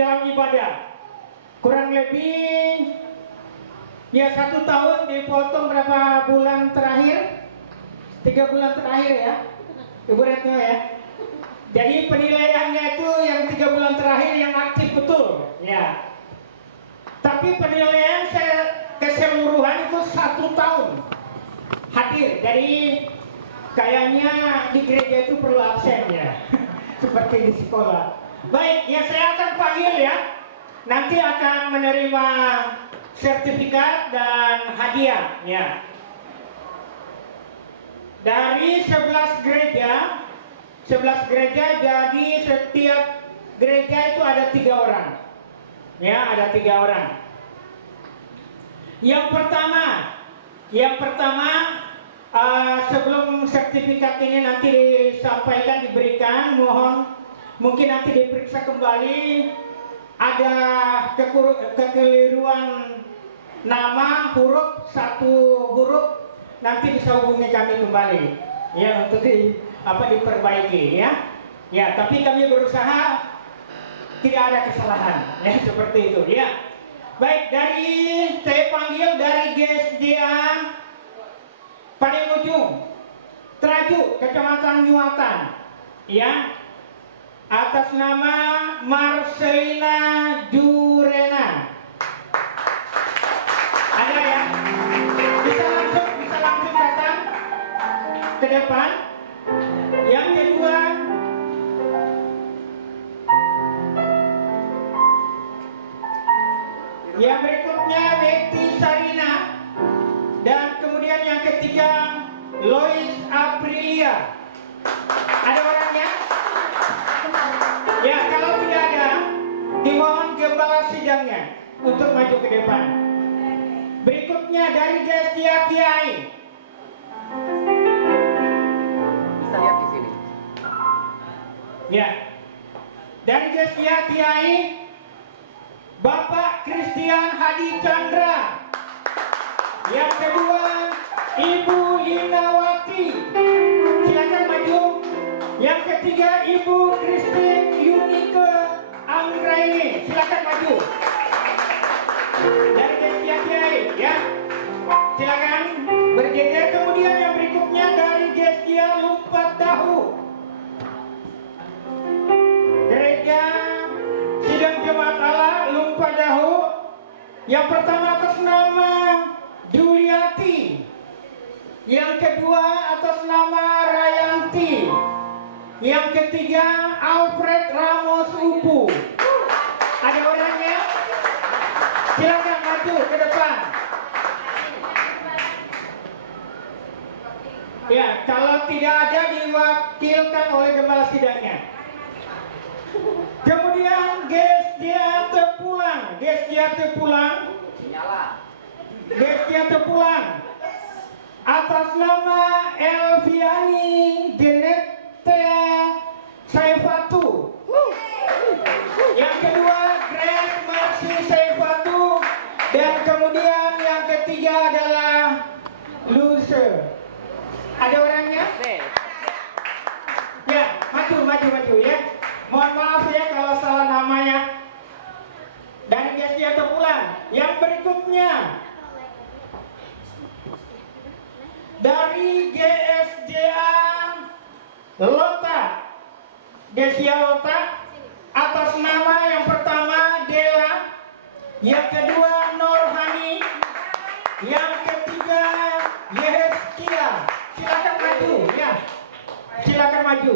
dalam ibadah. Kurang lebih ya 1 tahun dipotong berapa bulan terakhir? 3 bulan terakhir ya, Ibu Retno ya. Jadi penilaiannya itu yang 3 bulan terakhir yang aktif betul ya. Tapi penilaian keseluruhan itu 1 tahun hadir. Jadi kayaknya di gereja itu perlu absen ya. Seperti di sekolah. Baik, ya saya akan panggil ya. Nanti akan menerima sertifikat dan hadiah ya. Dari 11 gereja jadi setiap gereja itu ada 3 orang. Ya, ada 3 orang. Yang pertama sebelum sertifikat ini nanti disampaikan, diberikan, mohon mungkin nanti diperiksa kembali ada kekeliruan nama, huruf, 1 huruf, nanti bisa hubungi kami kembali ya untuk diperbaiki ya. Ya, tapi kami berusaha tidak ada kesalahan ya, seperti itu ya. Baik, saya panggil dari GSDA paling ujung Traju, Kecamatan Nyuatan ya, atas nama Marcelina Jurena. Ada ya? Bisa langsung datang ke depan. Yang kedua, yang berikutnya Betty Sarina, dan kemudian yang ketiga Lois Aprilia. Ada orangnya? Ya, kalau tidak ada, dimohon gembala sidangnya untuk maju ke depan. Berikutnya dari Gestia Kiai. Bisa lihat di sini. Ya, dari Gestia Kiai, Bapak Christian Hadi Chandra. Yang kedua, Ibu Linawati. Silakan maju. Yang ketiga, Ibu Christine Yunike Anggraini. Silakan maju. Dari Gestia Kiai, ya. Silakan berjejer. Kemudian yang berikutnya dari Gestia Lumpat Dahu. Gereja Sidang Jemaat Allah Lumpat Dahu. Yang pertama atas nama Juliati. Yang kedua atas nama Rayanti. Yang ketiga Alfred Ramos Upu. Ada orangnya? Silakan maju ke depan. Ya, kalau tidak ada diwakilkan oleh gembala sidangnya. Kemudian Gestia Tepulang atas nama Elviani Genete Saifatu. Yang kedua Grace Mercy Saifatu, dan kemudian yang ketiga adalah Luce. Ada orangnya? Ya, maju ya. Mohon maaf ya kalau salah namanya. Dari Gestia Tepulang. Yang berikutnya dari GSJA Lota. Gestia Lota atas nama yang pertama Dela, yang kedua Norhani, yang ketiga Yeheskia. Silakan maju ya. Silakan maju.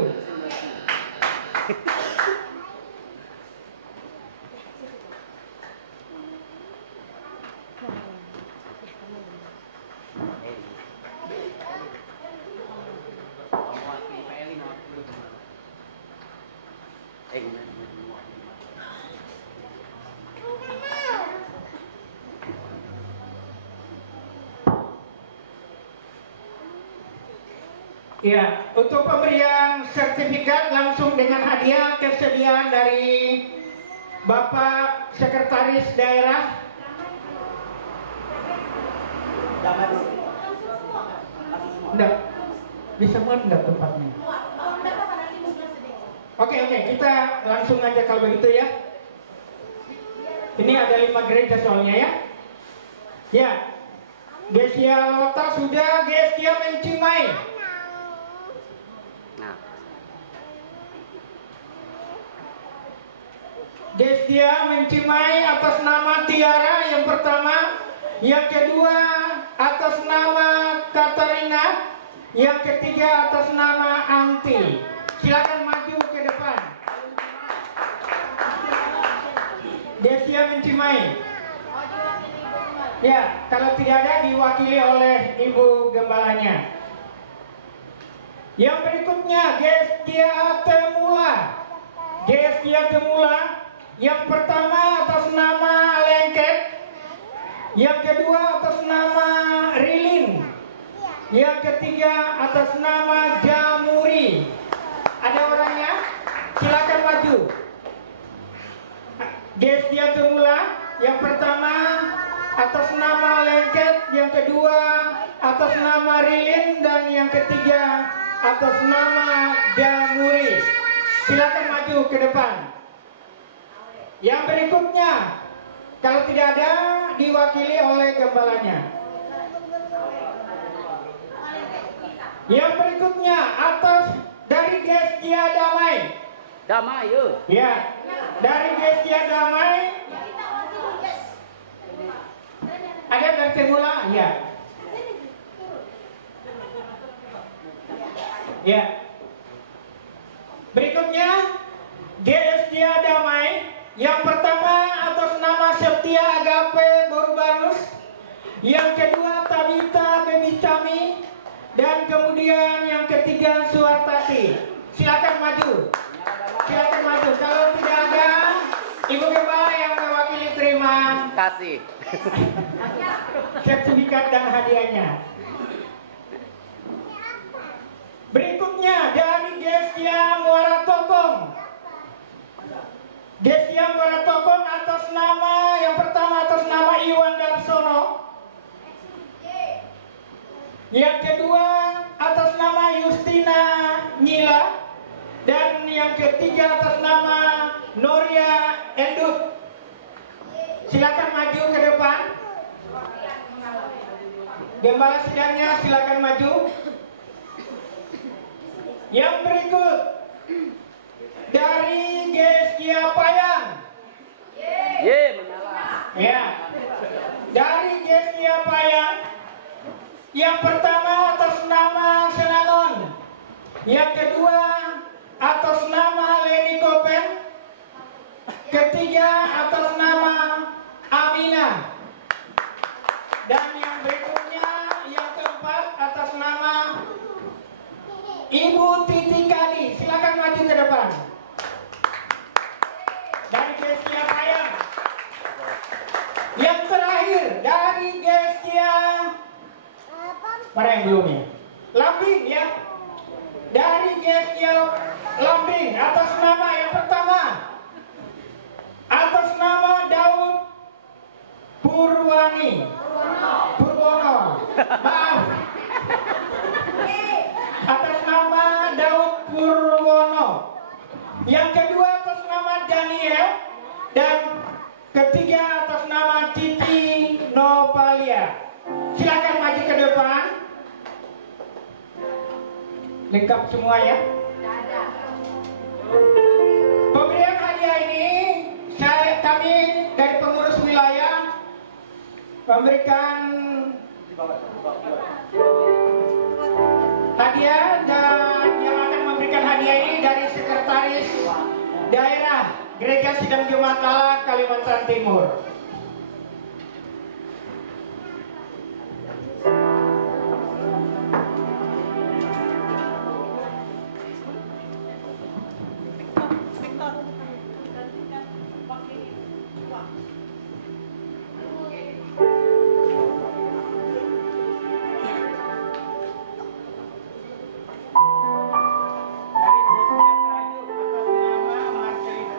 Ya, untuk pemberian sertifikat langsung dengan hadiah kesediaan dari Bapak Sekretaris Daerah. Enggak, bisa muat enggak tempatnya? Oke, kita langsung aja kalau begitu ya. Ini ada 5 gereja soalnya ya. Ya, Gereja Lota sudah, Gereja Mencimai. Nah, Gereja Mencimai atas nama Tiara yang pertama, yang kedua atas nama Katarina, yang ketiga atas nama Anti. Silakan maju ke depan. Gereja Mencimai. Ya, kalau tidak ada diwakili oleh Ibu Gembalanya. Yang berikutnya Gereja Temula. Gereja Temula yang pertama atas nama Lengket, yang kedua atas nama Rilin, yang ketiga atas nama Jamuri. Ada orangnya? Silakan maju. Gereja Temula yang pertama atas nama Lengket, yang kedua atas nama Rilin, dan yang ketiga atas nama Jamuri. Silakan maju ke depan. Yang berikutnya, kalau tidak ada, diwakili oleh gembalanya. Yang berikutnya atas dari Gereja Damai. damai yuk. Ya, dari Gereja Damai. Ada dari Temula? Ya. Ya. Berikutnya Gereja Damai yang pertama atas nama Setia Agape Borubarus, yang kedua Tabita Bebicami, dan kemudian yang ketiga Suartati. Silakan maju. Silakan maju. Kalau tidak ada, Ibu Gembala yang mewakili terima Kasih. sertifikat dan hadiahnya. Berikutnya dari Gereja Muara Tokong. Gereja Muara Tokong atas nama yang pertama atas nama Iwan Darsono, yang kedua atas nama Justina Nyila, dan yang ketiga atas nama Noria Endut. Silakan maju ke depan. Gembala sidangnya silakan maju. Yang berikut dari Gereja Payang. Ye, menyala. Ya. Dari Gereja Payang. Yang pertama atas nama Senangon. Yang kedua atas nama Leni Kopen. Ketiga atas nama Amina. Dan yang berikutnya yang keempat atas nama Ibu Titi Kali. Silakan maju ke depan. Dari Gereja Payang. Yang terakhir dari Gereja mana yang belum ya? Lambing ya. Dari Gereja Lambing atas nama yang pertama atas nama Daud Purwani. Purwono. Maaf. Atas nama Daud Purwono. Yang kedua atas nama Daniel, dan ketiga atas nama Titi Novalia. Silakan maju ke depan. Lengkap semua ya. Pemberian hadiah ini kami dari pengurus wilayah memberikan hadiah, dan yang akan memberikan hadiah ini dari Sekretaris Daerah Gereja Sidang Jumat Allah Kalimantan Timur. Dari Gereja Terajuk atas nama Marcelina.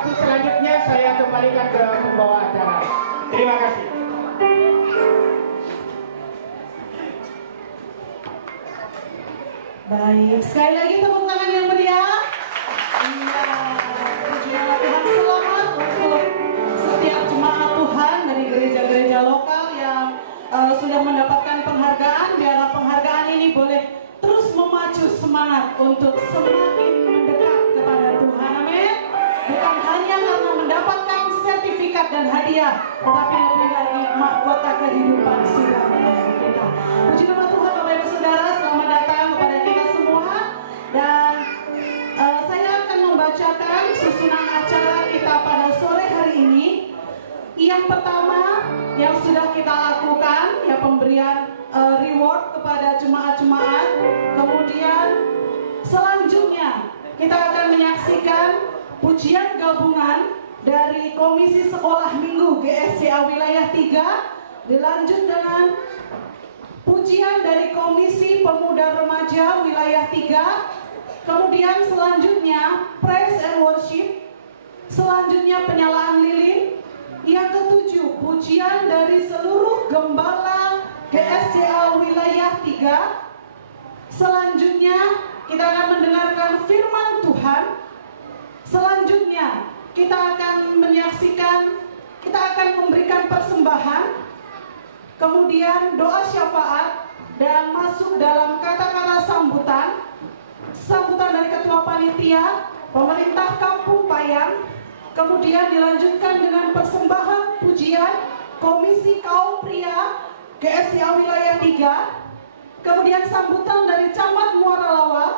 waktu selanjutnya saya kembalikan ke pembawa acara. Terima kasih. Baik, sekali lagi tepuk tangan yang meriah. Iya, puji nama Tuhan, selamat untuk setiap jemaat Tuhan dari gereja-gereja lokal yang sudah mendapatkan penghargaan. Biarlah penghargaan ini boleh terus memacu semangat untuk semakin mendekat kepada Tuhan. Amin. Bukan hanya karena mendapatkan sertifikat dan hadiah, tetapi lebih lagi mahkota kehidupan sudah menunggu kita. Puji nama Tuhan, Bapak Ibu Saudara, selamat datang kepada kita semua. Dan saya akan membacakan susunan acara kita pada sore hari ini. Yang pertama yang sudah kita lakukan, ya, pemberian reward kepada jemaat-jemaat. Kemudian selanjutnya kita akan menyaksikan pujian gabungan dari Komisi Sekolah Minggu GSCA Wilayah 3. Dilanjut dengan pujian dari Komisi Pemuda Remaja Wilayah 3. Kemudian selanjutnya praise and worship. Selanjutnya penyalaan lilin. Yang ketujuh, pujian dari seluruh gembala GSCA Wilayah 3. Selanjutnya kita akan mendengarkan firman Tuhan. Selanjutnya kita akan menyaksikan, kita akan memberikan persembahan. Kemudian doa syafaat dan masuk dalam kata-kata sambutan. Sambutan dari Ketua Panitia, Pemerintah Kampung Payang. Kemudian dilanjutkan dengan persembahan pujian Komisi Kaum Pria GSCA Wilayah 3. Kemudian sambutan dari Camat Muara Lawa.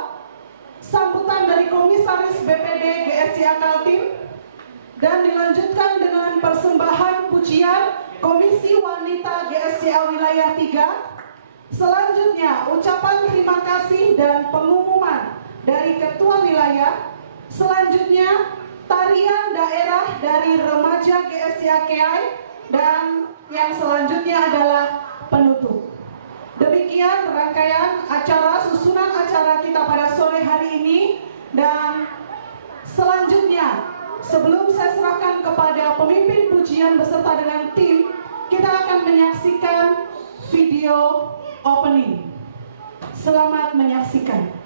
Sambutan dari Komisaris BPD GSCA Kaltim. Dan dilanjutkan dengan persembahan pujian Komisi Wanita GSCA Wilayah 3. Selanjutnya ucapan terima kasih dan pengumuman dari Ketua Wilayah. Selanjutnya tarian daerah dari remaja GSCA KEAI. Dan yang selanjutnya adalah penutup. Demikian rangkaian acara, susunan acara kita pada sore hari ini. Dan selanjutnya, sebelum saya serahkan kepada pemimpin pujian beserta dengan tim, kita akan menyaksikan video opening. Selamat menyaksikan.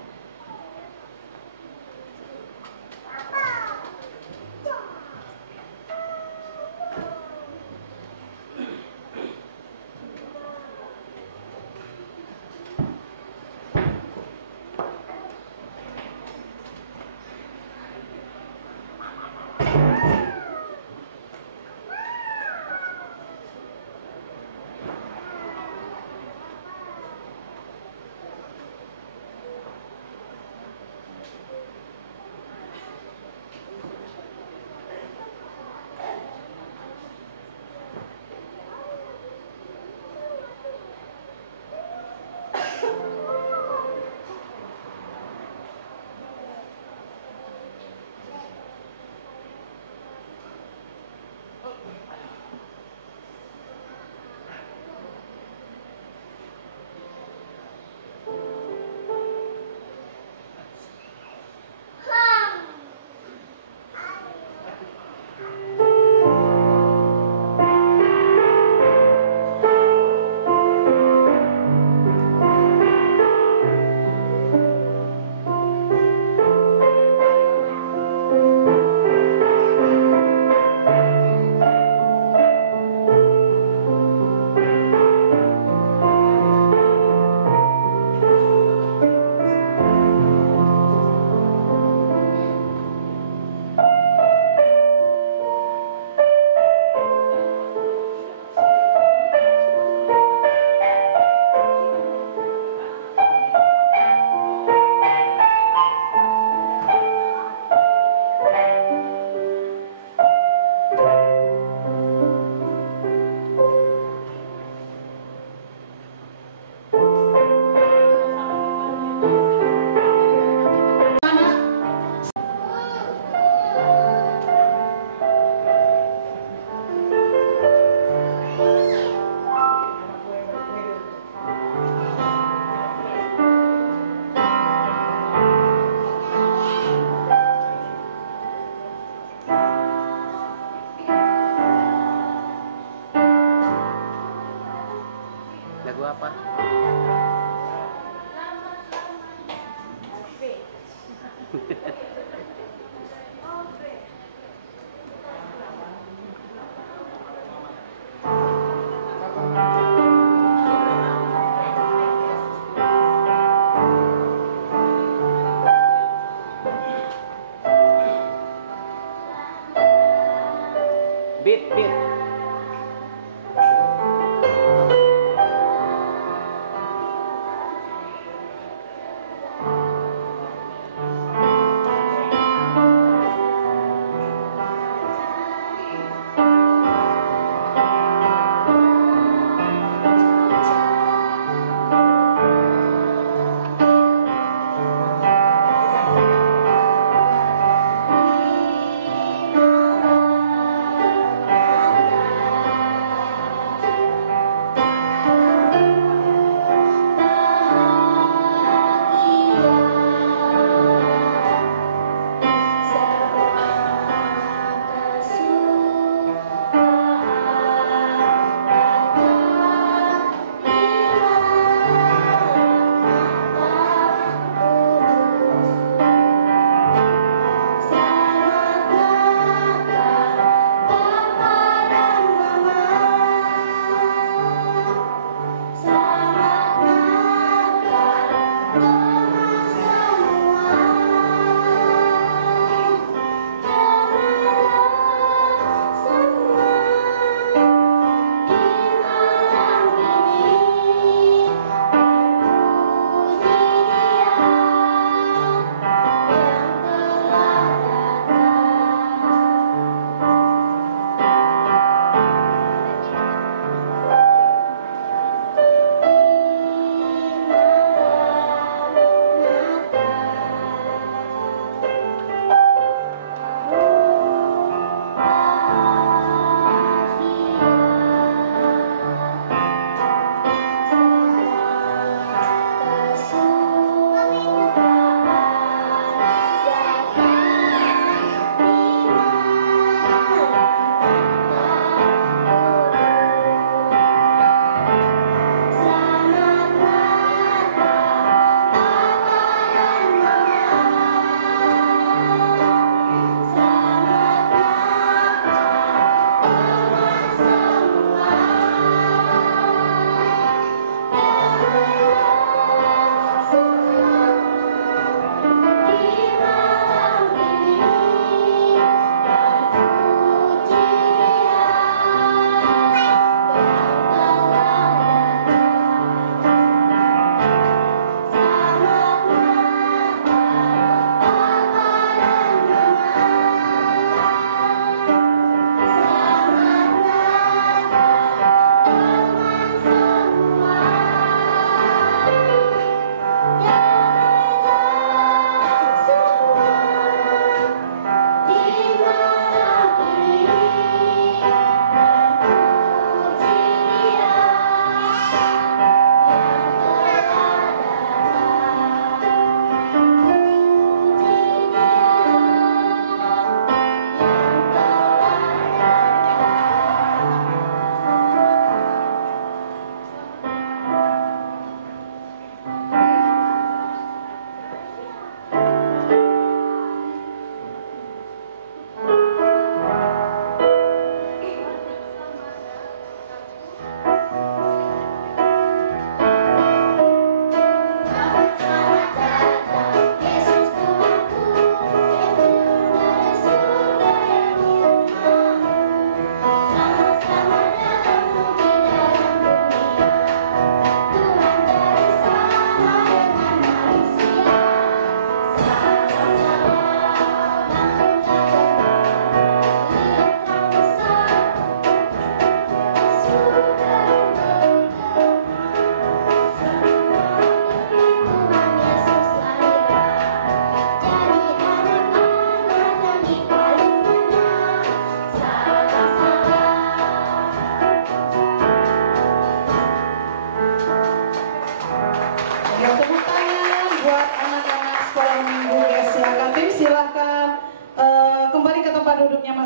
Beat.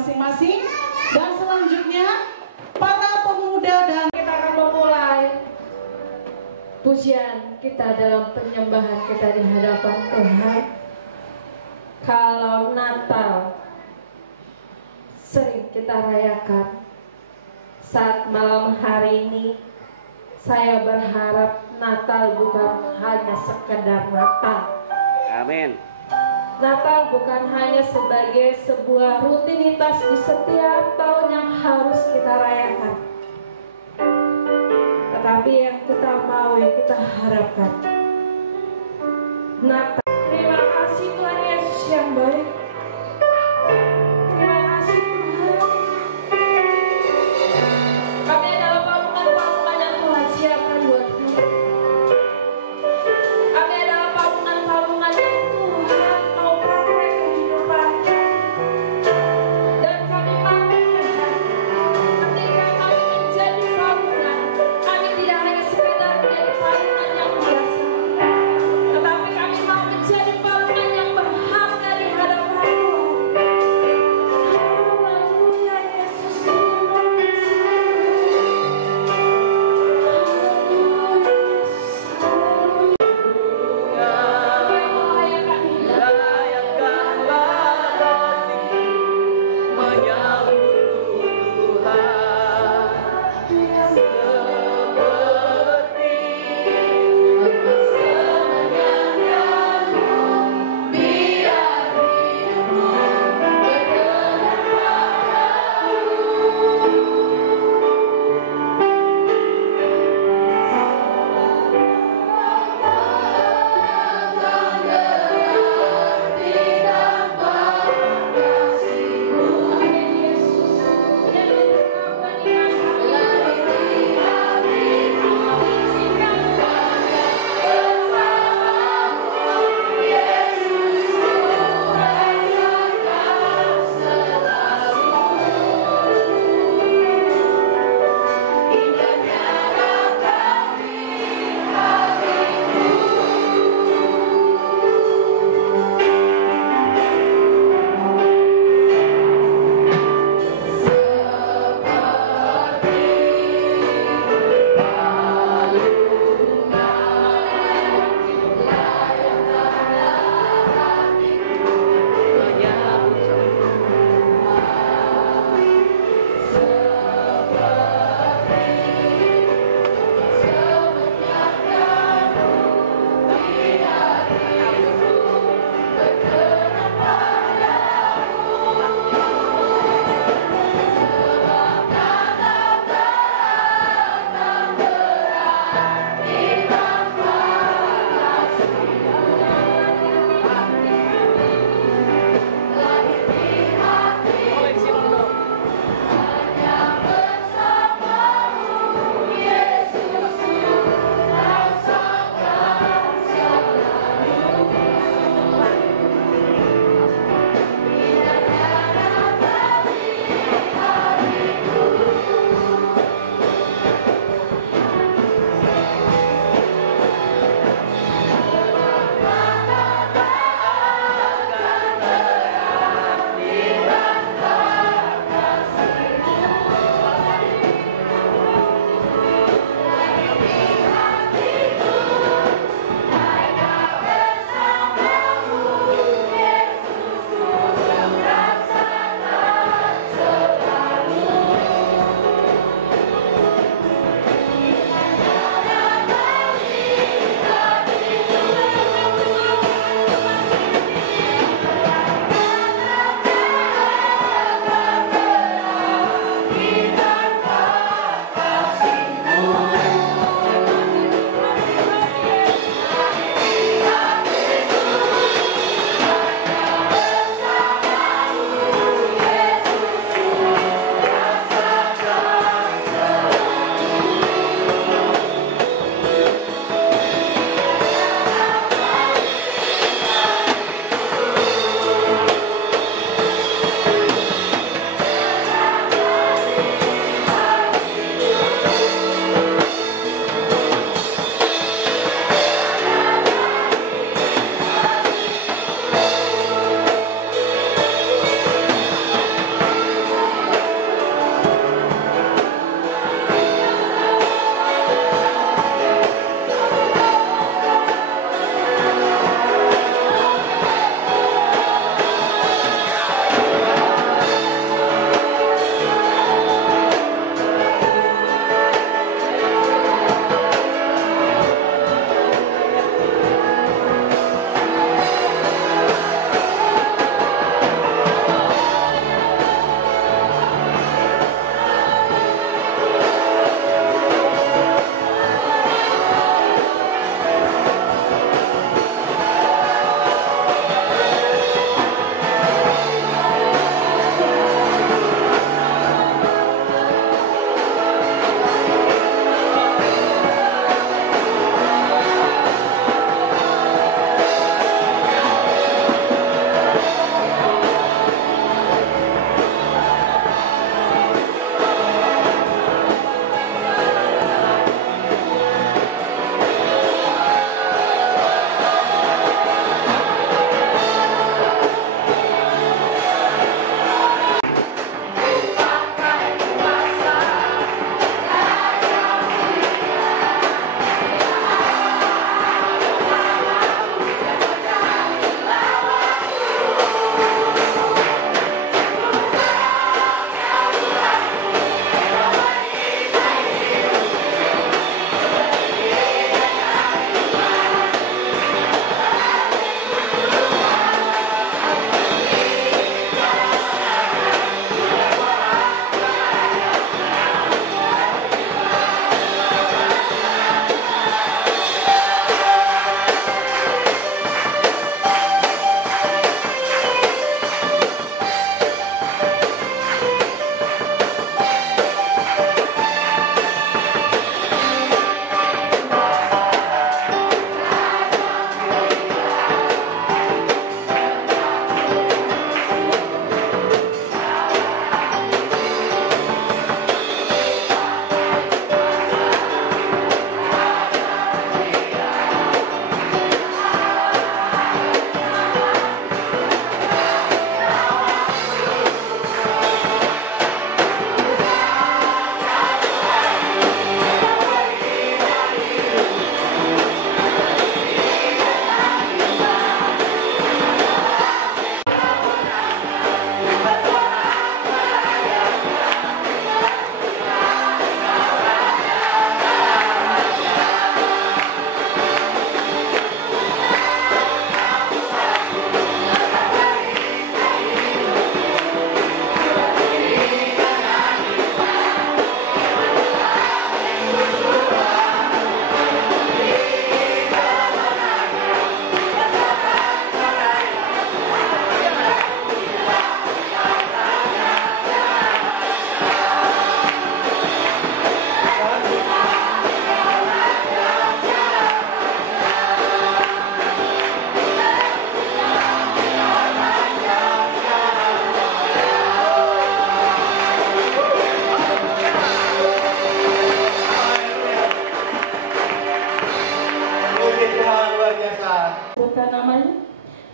masing-masing. Dan selanjutnya para pemuda dan kita akan memulai pujian kita dalam penyembahan kita di hadapan Tuhan. Kalau Natal sering kita rayakan, saat malam hari ini saya berharap Natal bukan hanya sekedar Natal. Amin. Natal bukan hanya sebagai sebuah rutinitas di setiap tahun yang harus kita rayakan, tetapi yang kita mau, yang kita harapkan, Natal. Terima kasih Tuhan Yesus yang baik. Terima kasih Tuhan. Kami adalah palungan-palungan yang Tuhan siapkan buat kami. Kami adalah palungan-palungan yang Tuhan mau pakai kehidupan kami. Dan kami mau Tuhan, ketika kami menjadi palungan, kami tidak hanya sekedar menjadi palungan yang biasa, tetapi kami mau menjadi palungan yang berharga di hadapan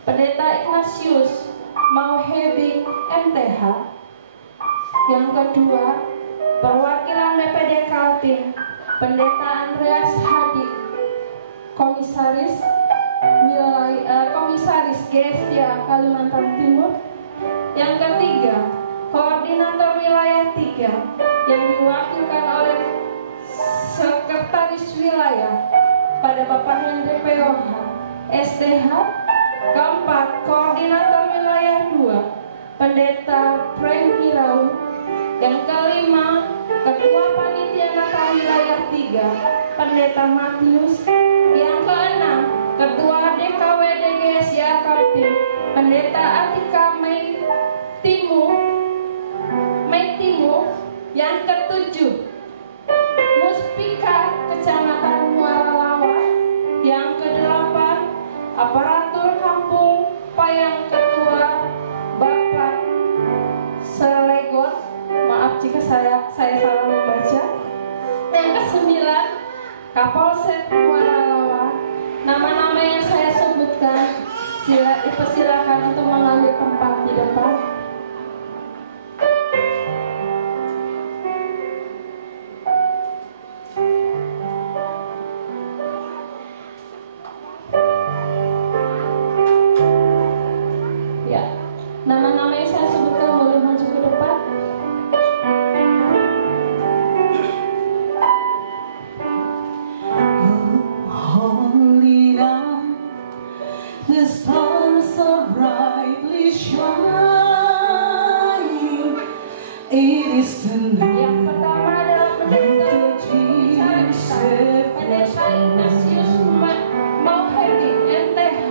Pendeta Ignatius Mauhebi MTH. Yang kedua, perwakilan BPD Kaltim, Pendeta Andreas Hadi, Komisaris GSDA Kalimantan Timur. Yang ketiga, Koordinator Wilayah 3 yang diwakilkan oleh Sekretaris Wilayah pada Bapak Hendri POH STH. Keempat, Koordinator Wilayah 2 Pendeta Franky Rau. Yang kelima, Ketua Panitia Natal Wilayah 3 Pendeta Matius. Yang keenam, Ketua DKW DGSDA Kaltim Pendeta Atika Mei Timu. Yang ketujuh, Muspika Kecamatan Muara Lawa. Yang kedelapan, aparatur kampung Payang Ketua Bapak Selegot. Maaf jika saya salah membaca. Yang kesembilan, Kapolsek Muara Lawa. Nama-nama yang saya sebutkan silakan untuk mengambil tempat di depan. Nama-nama yang saya sebutkan boleh maju ke depan. Holy Lamb, the stars are brightly shining. It is the Yang night pertama adalah pendeta Ignatius Mauhebi MTH.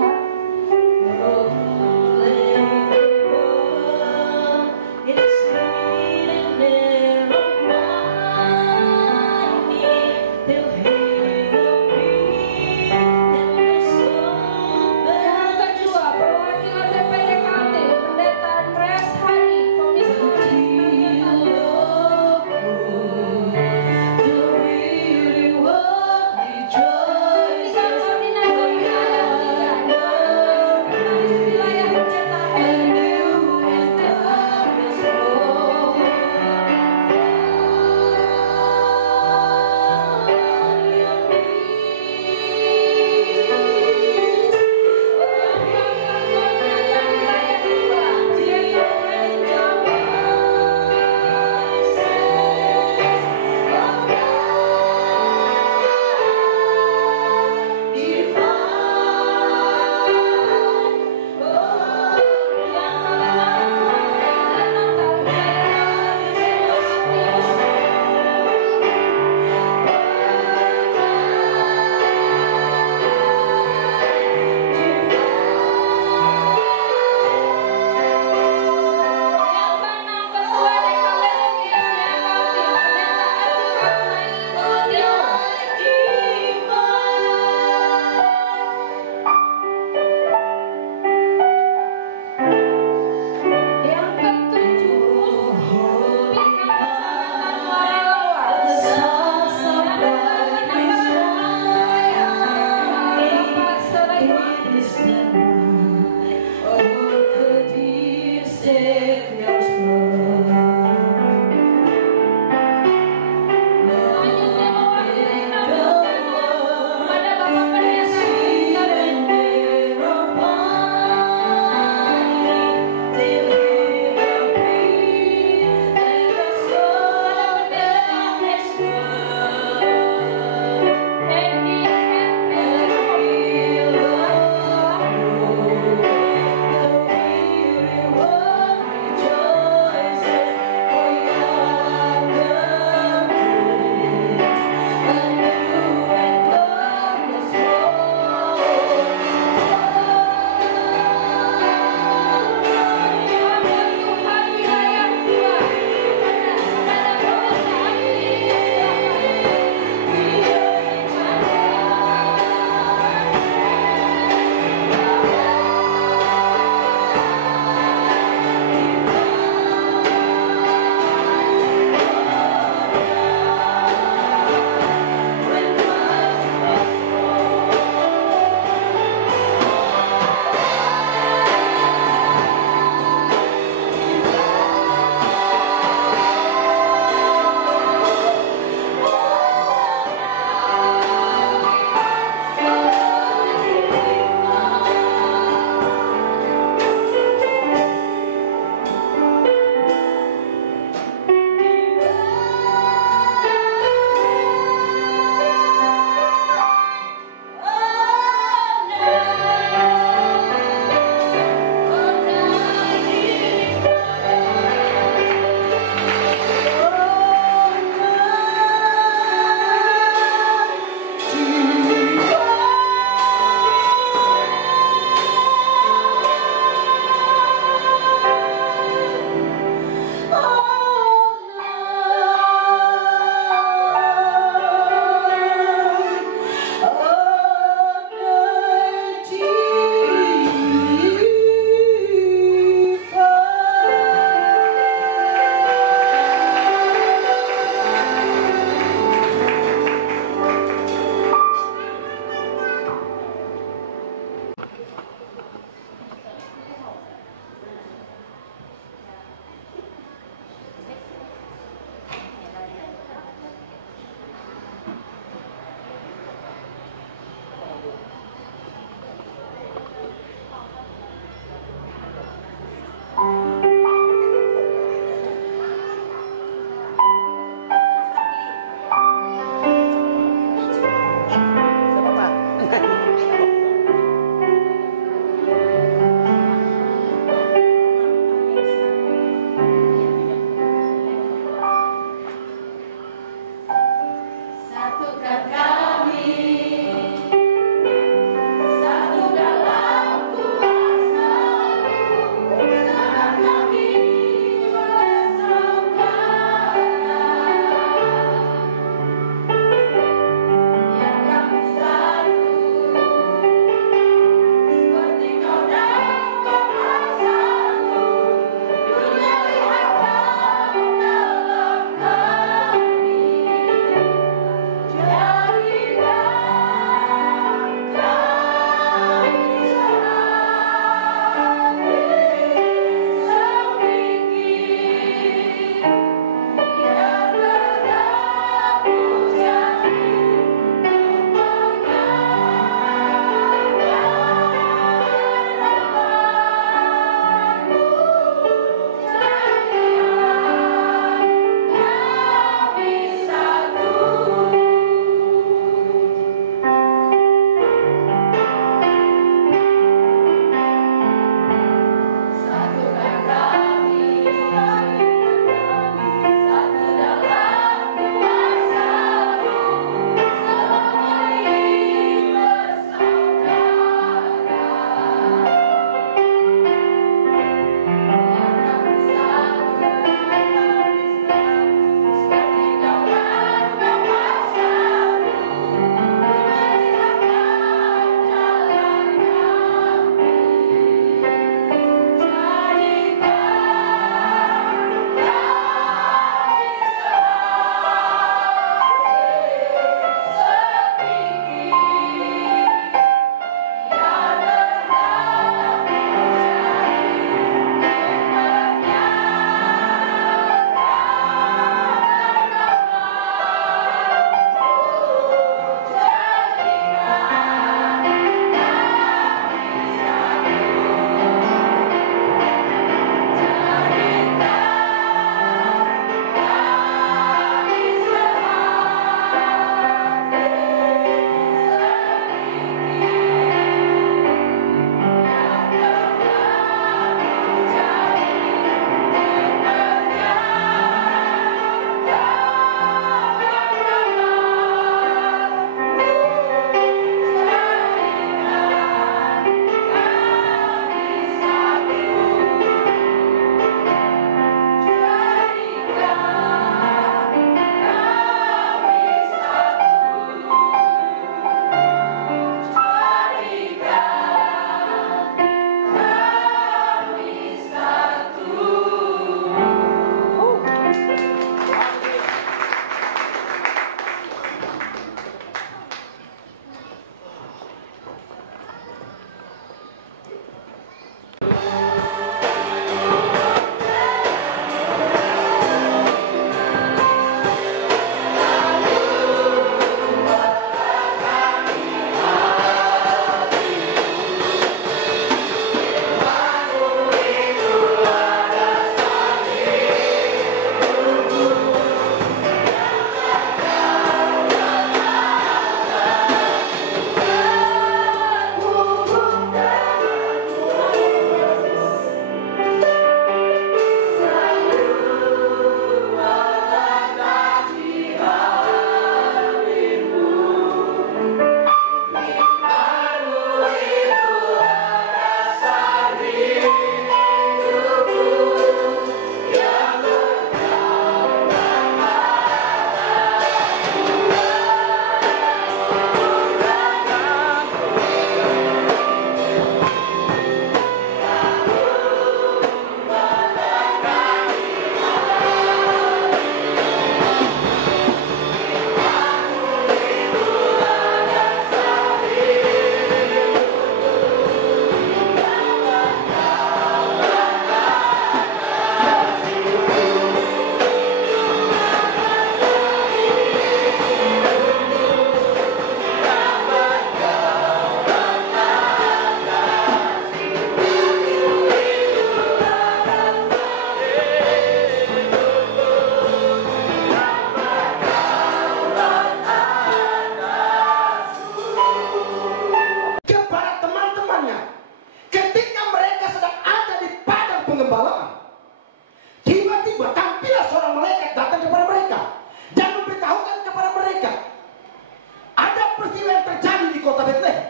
kota Betlehem.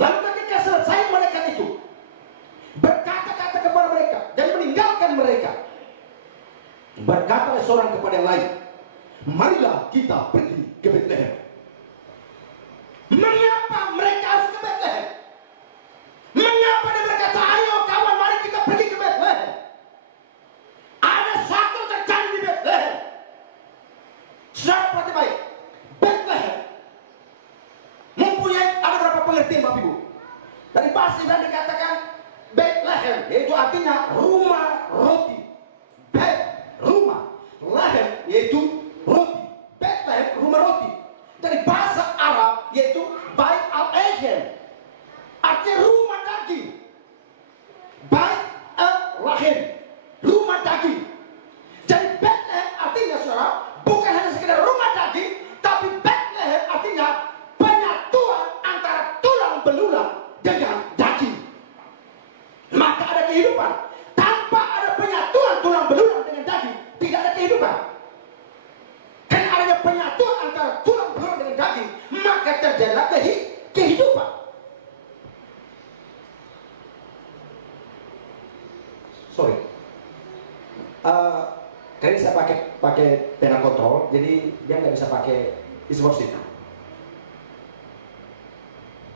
Lalu ketika selesai mereka itu berkata-kata kepada mereka dan meninggalkan mereka, berkata seorang kepada yang lain, marilah kita pergi ke Betlehem. Mengapa mereka harus ke Betlehem? Mengapa dia berkata, ayo kawan, mari kita pergi ke Betlehem? Ada satu terjadi di Betlehem. Saudara perhati baik, Betlehem mempunyai ada berapa pengertian Bapak Ibu? Dari bahasa Ibrani dikatakan Betlehem, yaitu artinya rumah roti. Bet, rumah. Lehem, yaitu roti. Betlehem, rumah roti. Dari bahasa Arab, yaitu Bait al-Ehem, artinya rumah daging. Bait al-Lahem, rumah daging. Jadi Betlehem artinya, saudara, bukan hanya sekedar rumah daging, tapi Betlehem artinya penyatuan antara tulang belulang dengan daging. Maka ada kehidupan. Tanpa ada penyatuan tulang belulang dengan daging, tidak ada kehidupan. Karena adanya penyatuan antara tulang belulang dengan daging, maka terjadilah kehidupan. Sorry. Karena saya pakai pena kontrol, jadi dia nggak bisa pakai distorsi.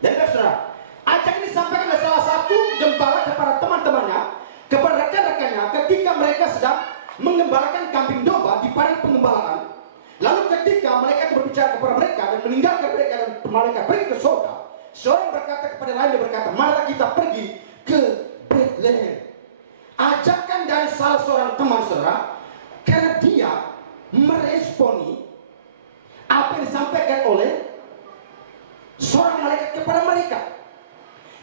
Dan saudara, ajak ini disampaikan oleh salah satu gembala kepada teman-temannya, kepada rekan-rekannya ketika mereka sedang mengembalakan kambing domba di padang pengembalaan. Lalu ketika mereka berbicara kepada mereka dan meninggalkan mereka dan mereka pergi ke surga, seorang berkata kepada lain, dia berkata, mari kita pergi ke Betlehem. Ajakan dari salah seorang teman saudara, karena dia meresponi apa yang disampaikan oleh seorang malaikat kepada mereka.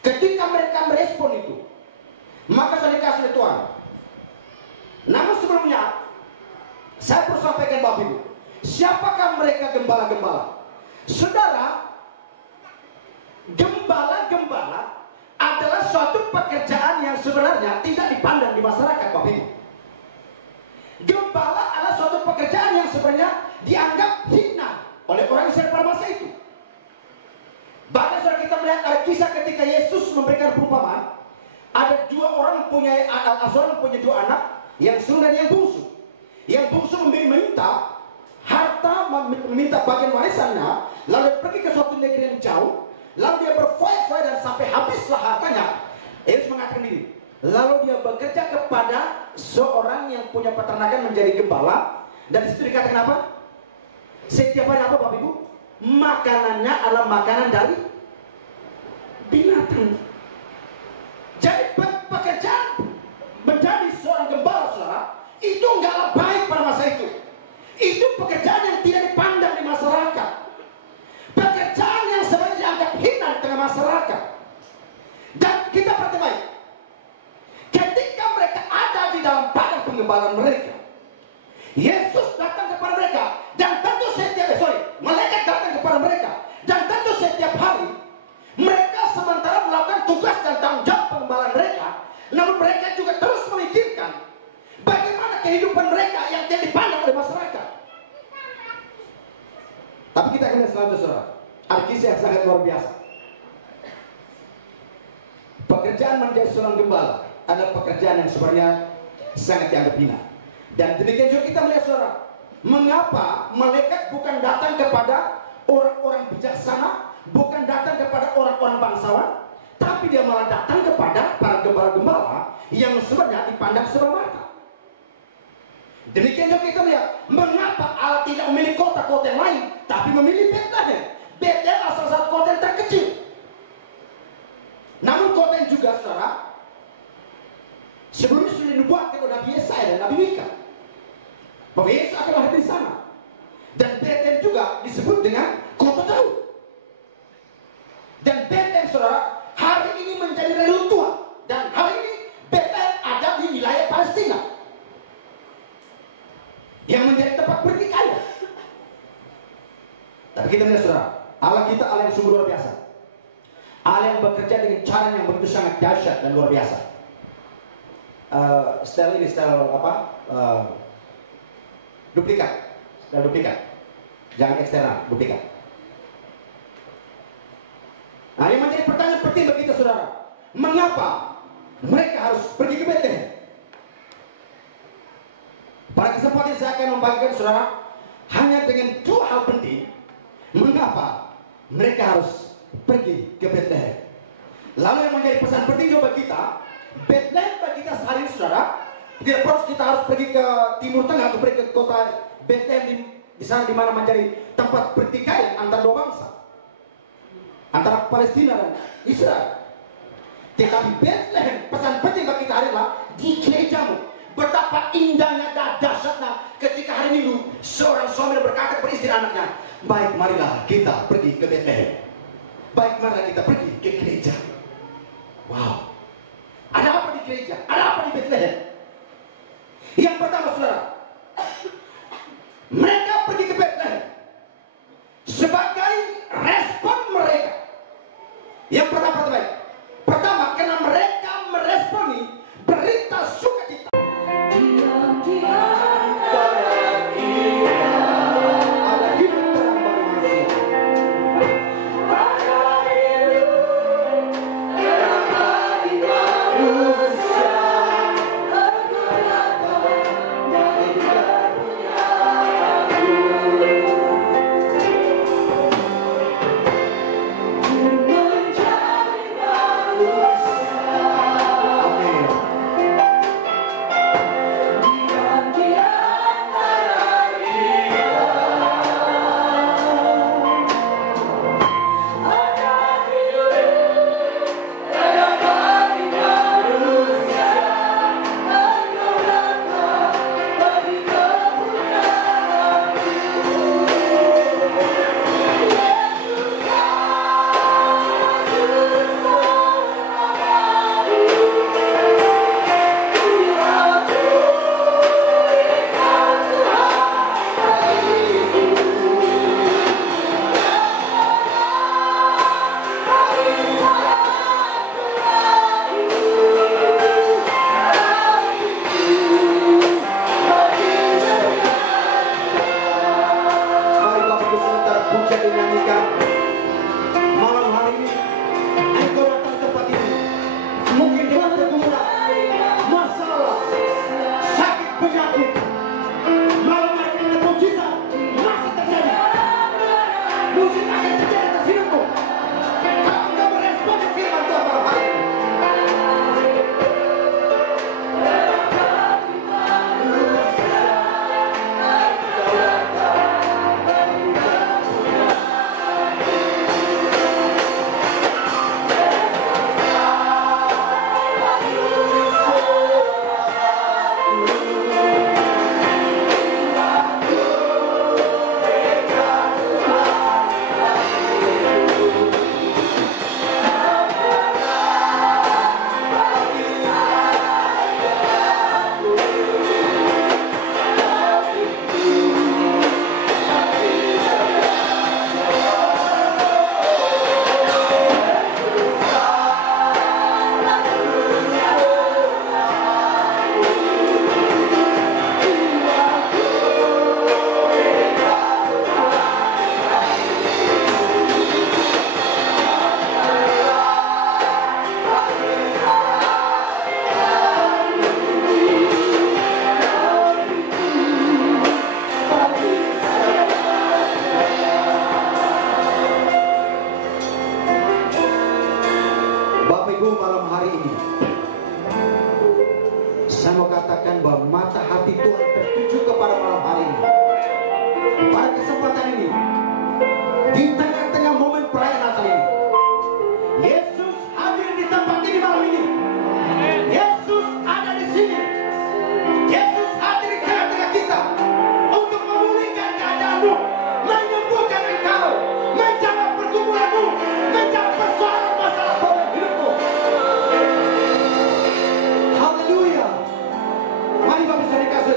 Ketika mereka merespon itu, maka saya dikasih oleh Tuhan. Namun sebelumnya, saya perlu sampaikan Bapak Ibu, siapakah mereka gembala-gembala? Saudara, gembala-gembala adalah suatu pekerjaan yang sebenarnya tidak dipandang di masyarakat Bapak Ibu. Gembala adalah suatu pekerjaan yang sebenarnya dianggap hina oleh orang Israel pada masa itu. Bahkan saudara, kita melihat ada kisah ketika Yesus memberikan perumpamaan. Ada seorang punya dua anak, yang sulung dan yang bungsu. Yang bungsu meminta harta, meminta bagian warisannya, lalu dia pergi ke suatu negeri yang jauh, lalu dia berfoya-foya dan sampai habislah hartanya. Yesus mengatakan ini. Lalu dia bekerja kepada seorang yang punya peternakan menjadi gembala, dan di situ dikatakan apa? Setiap hari apa Bapak Ibu? Makanannya adalah makanan dari binatang. Jadi pekerjaan menjadi seorang gembala, saudara, itu enggaklah baik pada masa itu. Itu pekerjaan yang tidak dipandang di masyarakat. Pekerjaan yang sebenarnya dianggap hina di tengah masyarakat. Dan kita perhati baik, ketika mereka ada di dalam padang pengembalaan mereka, Yesus datang kepada mereka, dan tentu malaikat datang kepada mereka, dan tentu setiap hari mereka sementara melakukan tugas dan tanggung jawab pengembalaan mereka, namun mereka juga terus memikirkan bagaimana kehidupan mereka yang tidak dipandang oleh masyarakat. Tapi kita akan lihat selanjutnya, saudara, ada kisah yang sangat luar biasa. Pekerjaan menjadi seorang gembala adalah pekerjaan yang sebenarnya sangat dianggap hina. Dan demikian juga kita melihat, saudara, mengapa malaikat bukan datang kepada orang-orang bijaksana, bukan datang kepada orang-orang bangsawan, tapi dia malah datang kepada para gembala-gembala yang sebenarnya dipandang sebelah mata. Demikian juga kita melihat mengapa Allah tidak memilih kota-kota yang lain, tapi memilih Betlehem. Betlehem adalah salah satu kota yang terkecil. Namun kota yang juga, saudara, sebelumnya sudah dinubuatkan oleh Nabi Yesaya dan Nabi Mika bahwa Yesus akan lahir di sana. Dan Betlehem juga disebut dengan kota Daud. Dan Betlehem, saudara, hari ini menjadi reruntuhan. Dan hari ini Betlehem ada di wilayah Palestina yang menjadi tempat pertikaian. Tapi kita melihat, saudara, Allah kita Allah yang sungguh luar biasa. Allah yang bekerja dengan cara yang begitu sangat dahsyat dan luar biasa. Style ini style apa? Duplikat. Style duplikat. Jangan eksternal, duplikat. Nah, yang menjadi pertanyaan penting bagi kita saudara, mengapa mereka harus pergi ke Betlehem? Pada kesempatan saya akan membagikan saudara hanya dengan dua hal penting mengapa mereka harus pergi ke Betlehem. Lalu yang menjadi pesan penting juga kita, Betlehem bagi kita sehari ini saudara, tidak perlu kita harus pergi ke Timur Tengah atau pergi ke kota Betlehem di sana di mana menjadi tempat pertikaian antara dua bangsa, antara Palestina dan Israel. Tetapi Betlehem, pesan penting bagi kita adalah di gerejamu. Betapa indahnya dan dahsyatnya ketika hari Minggu seorang suami berkata kepada istri anaknya, baik marilah kita pergi ke Betlehem. Baik marilah kita pergi ke gereja. Wow. Ada apa di gereja? Ada apa di Betlehem? Yang pertama saudara, mereka pergi ke Betlehem sebagai respon mereka. Yang pertama karena mereka meresponi berita sukacita. Ada hidup terang bagi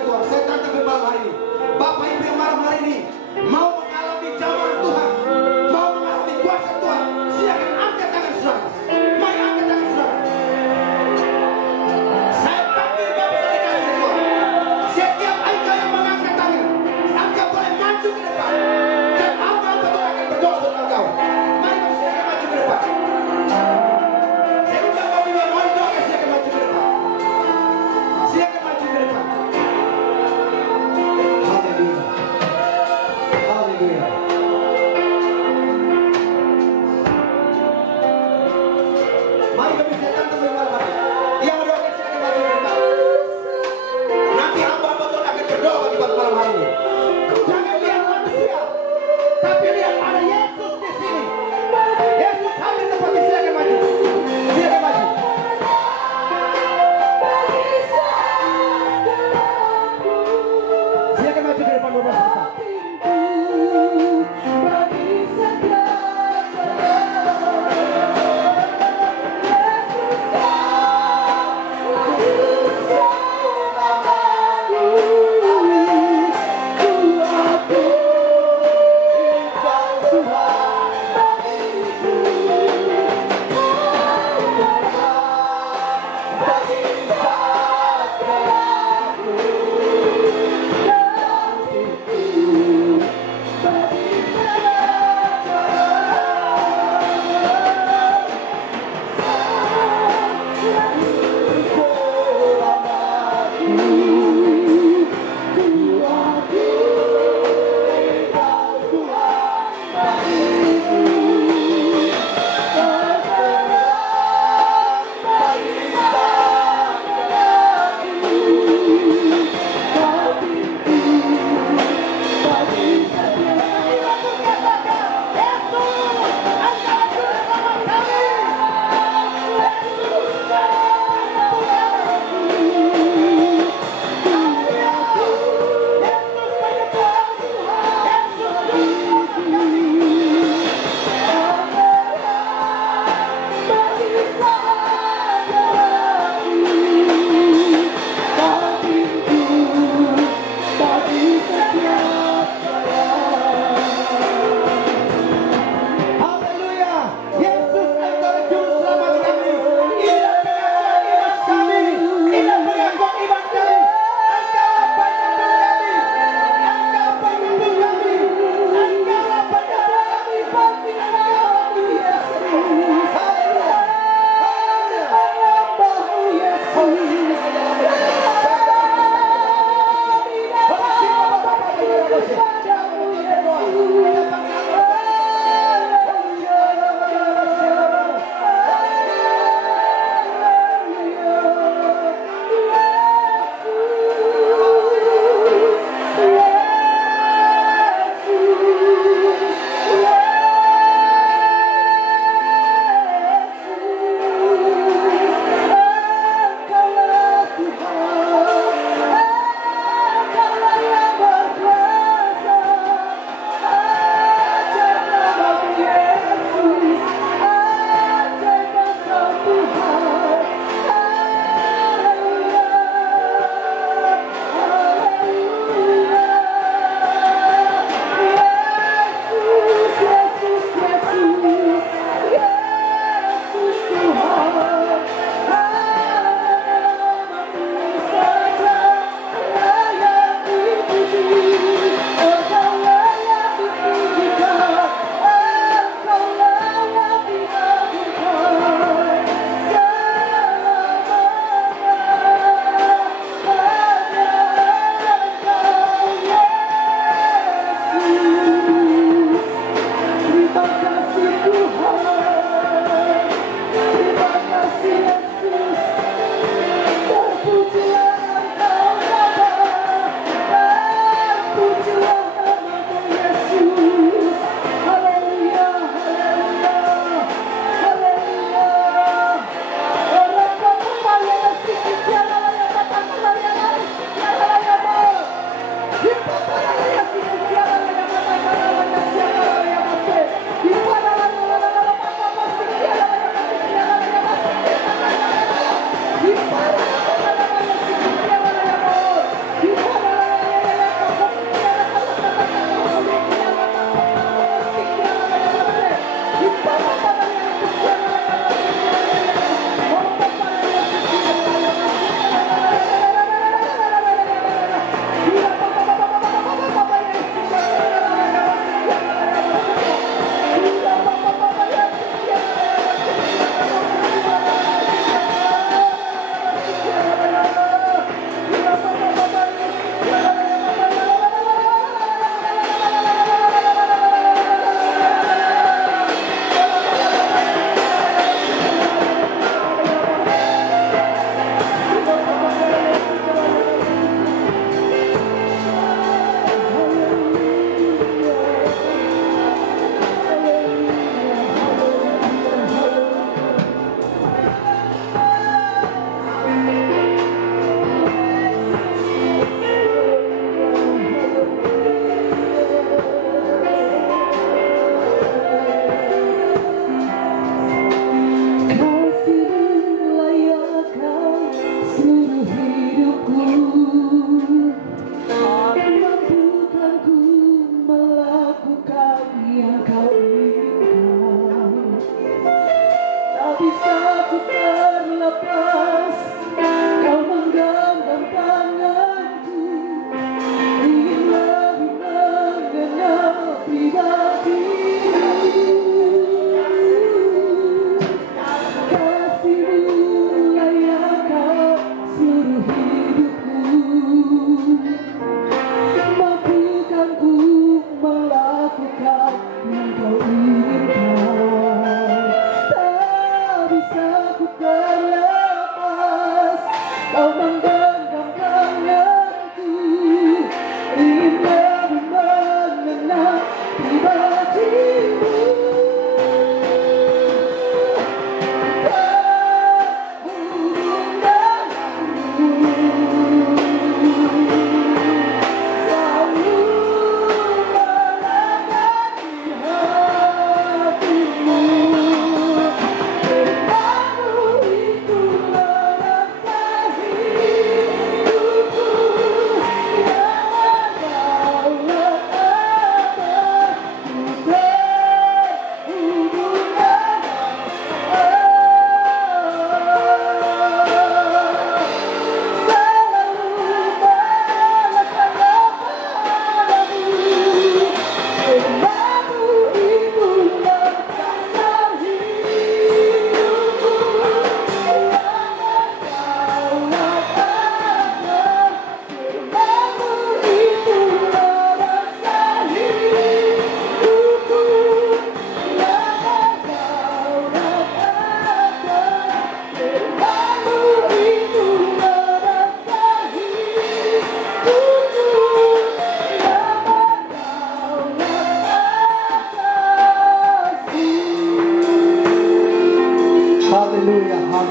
Tuhan, saya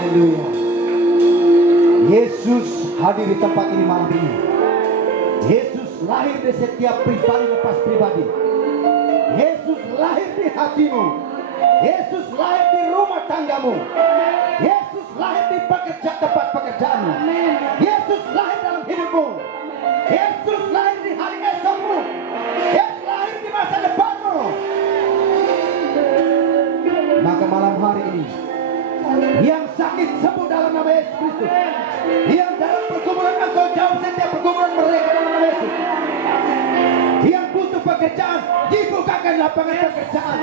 Haleluya. Yesus hadir di tempat ini malam ini. Yesus lahir di setiap pribadi lepas pribadi. Yesus lahir di hatimu. Yesus lahir di rumah tanggamu. Yesus lahir di tempat pekerjaanmu. Yesus lahir dalam hidupmu. Yesus lahir di hari esokmu. Yesus lahir di masa depanmu. Maka malam hari ini, yang sakit sembuh dalam nama Yesus Kristus. Yang dalam pergumulan engkau jauh setiap pergumulan mereka dalam nama Yesus. Yang butuh pekerjaan, dibukakan lapangan pekerjaan.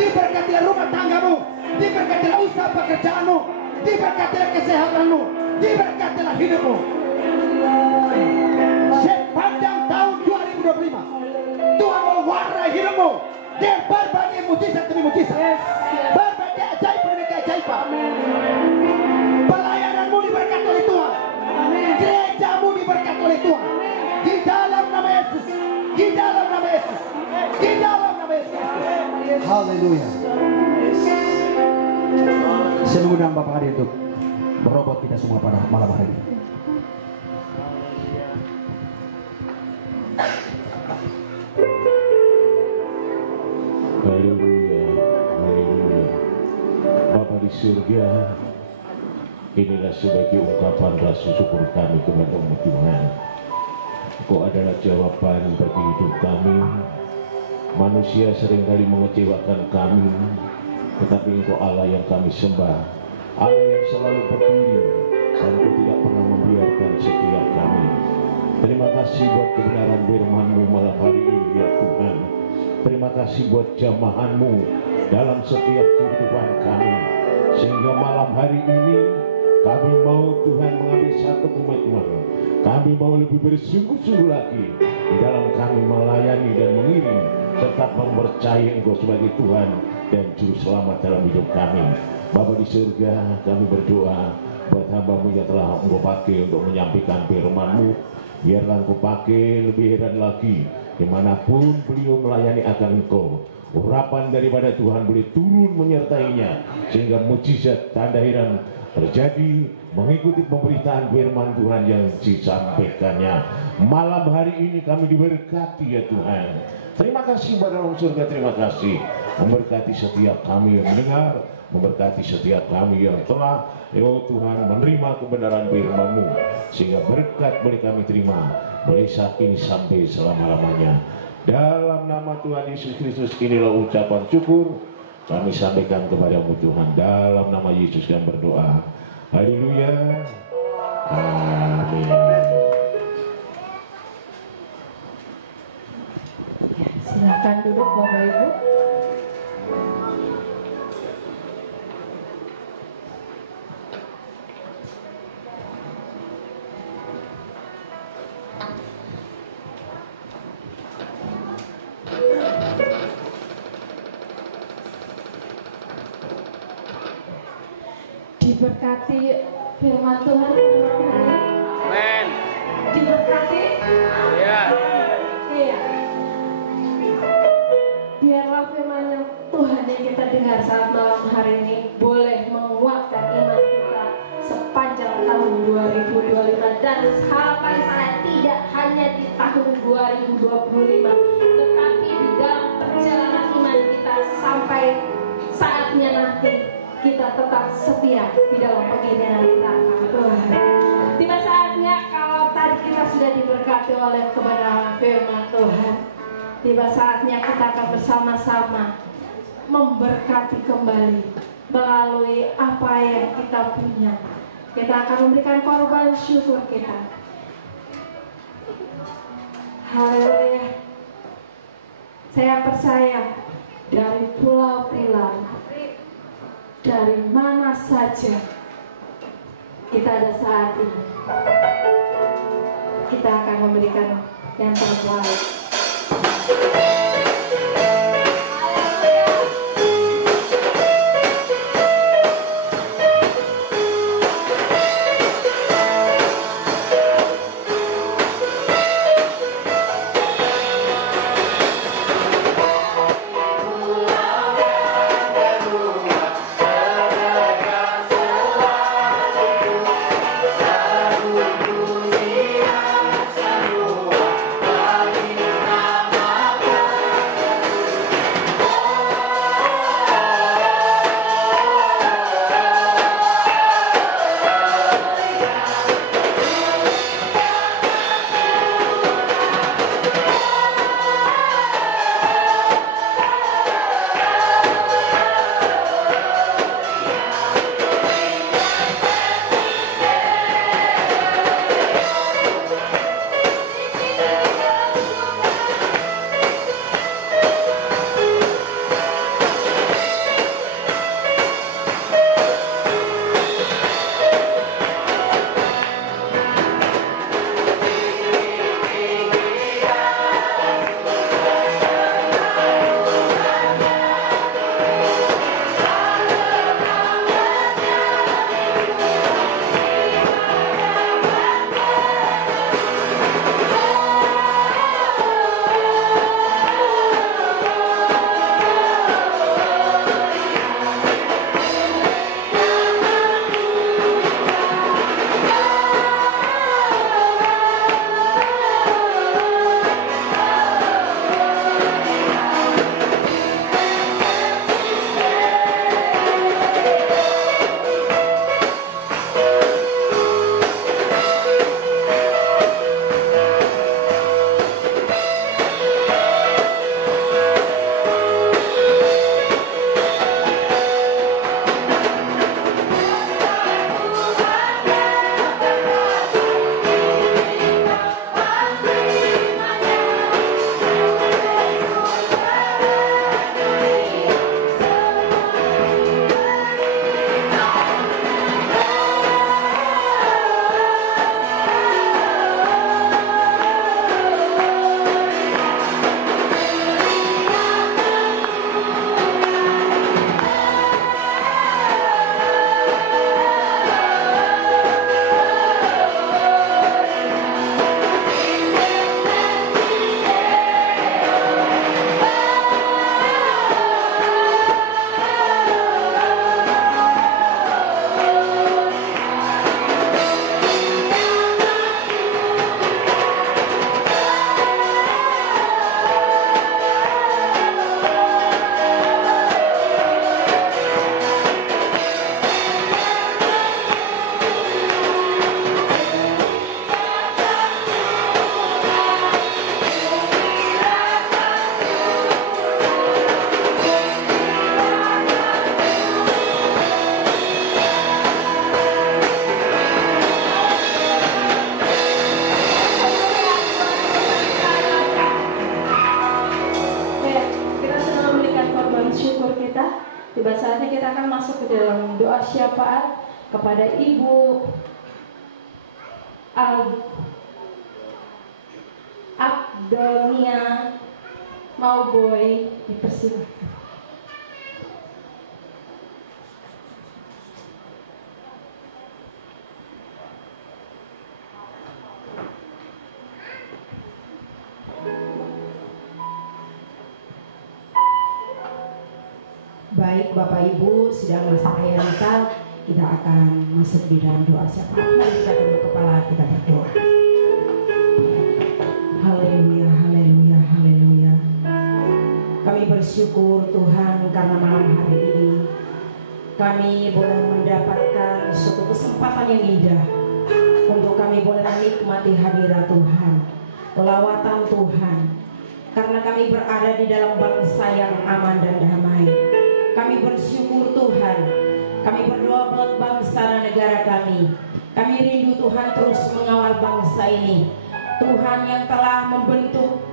Diberkatilah rumah tanggamu, diberkatilah usaha pekerjaanmu, diberkatilah kesehatanmu, diberkatilah hidupmu. Sepanjang tahun 2025, Tuhan mewarnai hidupmu dengan berbagai mujizat demi mujizat, berbagai ajaib demi keajaiban. Pelayananmu diberkati oleh Tuhan, gerejamu diberkati oleh Tuhan. Di dalam nama Yesus, di dalam nama Yesus, di dalam nama Yesus. Haleluya. Saya mengundang Bapak hadir untuk berobot kita semua pada malam hari ini. Haleluya, haleluya. Bapa di surga, inilah sebagai ungkapan rasa syukur kami kepada-Mu Tuhan. Engkau adalah jawaban bagi hidup kami. Manusia seringkali mengecewakan kami, tetapi Engkau Allah yang kami sembah, Allah yang selalu berdiri dan Engkau tidak pernah membiarkan setiap kami. Terima kasih buat kebenaran firman-Mu malam hari ini ya Tuhan. Terima kasih buat jamahan-Mu dalam setiap kehidupan kami. Sehingga malam hari ini kami mau Tuhan mengambil satu komitmen. Kami mau lebih bersungguh-sungguh lagi di dalam kami melayani dan mengiring tetap mempercayai Engkau sebagai Tuhan dan Juru Selamat dalam hidup kami. Bapa di surga, kami berdoa buat hamba-Mu yang telah Engkau pakai untuk menyampaikan firman-Mu. Biarlah Engkau pakai lebih heran lagi dimanapun beliau melayani akan Engkau. Urapan daripada Tuhan boleh turun menyertainya, sehingga mujizat tanda heran terjadi mengikuti pemberitaan firman Tuhan yang disampaikannya. Malam hari ini kami diberkati ya Tuhan. Terima kasih pada dalam surga, terima kasih memberkati setiap kami yang mendengar, memberkati setiap kami yang telah Tuhan menerima kebenaran firman-Mu, sehingga berkat boleh kami terima mulai saat ini sampai selama-lamanya. Dalam nama Tuhan Yesus Kristus inilah ucapan syukur kami sampaikan kepada-Mu Tuhan. Dalam nama Yesus kami berdoa. Haleluya. Amin. Silakan duduk Bapak Ibu. Diberkati firman Tuhan malam hari. Amin. Diberkati. Ya. Iya. Biarlah firman Tuhan yang kita dengar saat malam hari ini boleh menguatkan iman kita sepanjang tahun 2025, dan harapan saya tidak hanya di tahun 2025, tetapi di dalam perjalanan iman kita sampai saatnya nanti kita tetap setia di dalam pengirian kita Tuhan. Tiba saatnya kalau tadi kita sudah diberkati oleh kebenaran firman Tuhan, tiba saatnya kita akan bersama-sama memberkati kembali melalui apa yang kita punya. Kita akan memberikan korban syukur kita. Haleluya. Saya percaya dari pulau-pulau, dari mana saja kita ada saat ini, kita akan memberikan yang terbaik. Pulau yang berubah, akan masuk ke dalam doa syafaat kepada Ibu Abdonia Mauboy, dipersilakan. Baik Bapak Ibu, sidang masa Natal, kita akan masuk di dalam doa syafaat. Mari kita tunduk kepala, kita berdoa. Haleluya, haleluya, haleluya. Kami bersyukur Tuhan karena malam hari ini kami boleh mendapatkan suatu kesempatan yang indah untuk kami boleh menikmati hadirat Tuhan, pelawatan Tuhan. Karena kami berada di dalam bangsa yang aman dan damai. Kami bersyukur Tuhan. Kami berdoa buat bangsa dan negara kami. Kami rindu Tuhan terus mengawal bangsa ini. Tuhan yang telah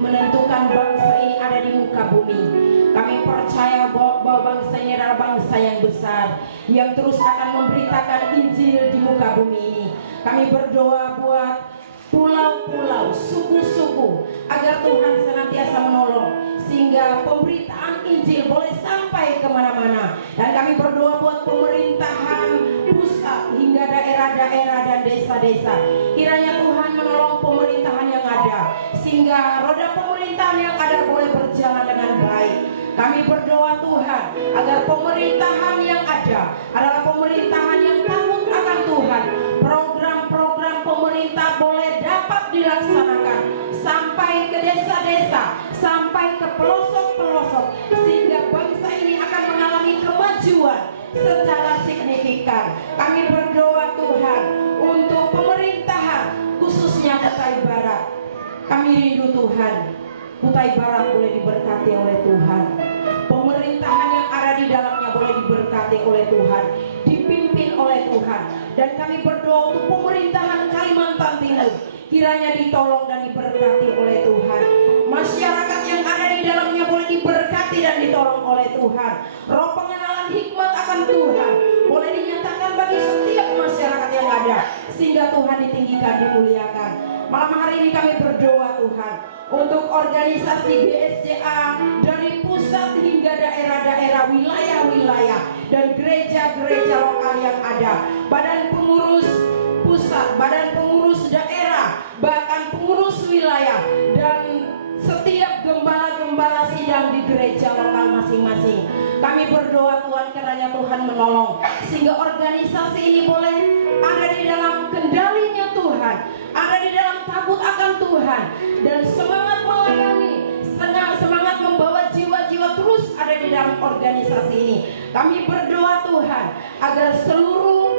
menentukan bangsa ini ada di muka bumi. Kami percaya bahwa bangsa ini adalah bangsa yang besar, yang terus akan memberitakan Injil di muka bumi ini. Kami berdoa buat pulau-pulau, suku-suku, agar Tuhan senantiasa menolong sehingga pemberitaan Injil boleh sampai kemana-mana. Dan kami berdoa buat pemerintahan pusat hingga daerah-daerah dan desa-desa. Kiranya Tuhan menolong pemerintahan yang ada sehingga roda pemerintahan yang ada boleh berjalan dengan baik. Kami berdoa Tuhan agar pemerintahan yang ada adalah pemerintahan yang takut akan Tuhan. Program-program pemerintah boleh dapat dilaksanakan sampai ke desa-desa, sampai ke pelosok-pelosok, sehingga bangsa ini akan mengalami kemajuan secara signifikan. Kami berdoa Tuhan untuk pemerintahan khususnya Kutai Barat. Kami rindu Tuhan Kutai Barat boleh diberkati oleh Tuhan. Pemerintahan yang ada di dalamnya boleh diberkati oleh Tuhan, dipimpin oleh Tuhan. Dan kami berdoa untuk pemerintahan Kalimantan Timur, kiranya ditolong dan diberkati oleh Tuhan. Masyarakat yang ada di dalamnya boleh diberkati dan ditolong oleh Tuhan. Roh pengenalan hikmat akan Tuhan boleh dinyatakan bagi setiap masyarakat yang ada, sehingga Tuhan ditinggikan, dimuliakan. Malam hari ini kami berdoa Tuhan untuk organisasi BSCA dari pusat hingga daerah-daerah, wilayah-wilayah, dan gereja-gereja lokal yang ada, badan pengurus pusat, badan pengurus daerah, bahkan pengurus wilayah, dan setiap gembala-gembala sidang di gereja lokal masing-masing. Kami berdoa Tuhan kiranya Tuhan menolong sehingga organisasi ini boleh ada di dalam kendalinya Tuhan, ada di dalam takut akan Tuhan, dan semangat melayani, semangat membawa jiwa-jiwa terus ada di dalam organisasi ini. Kami berdoa Tuhan agar seluruh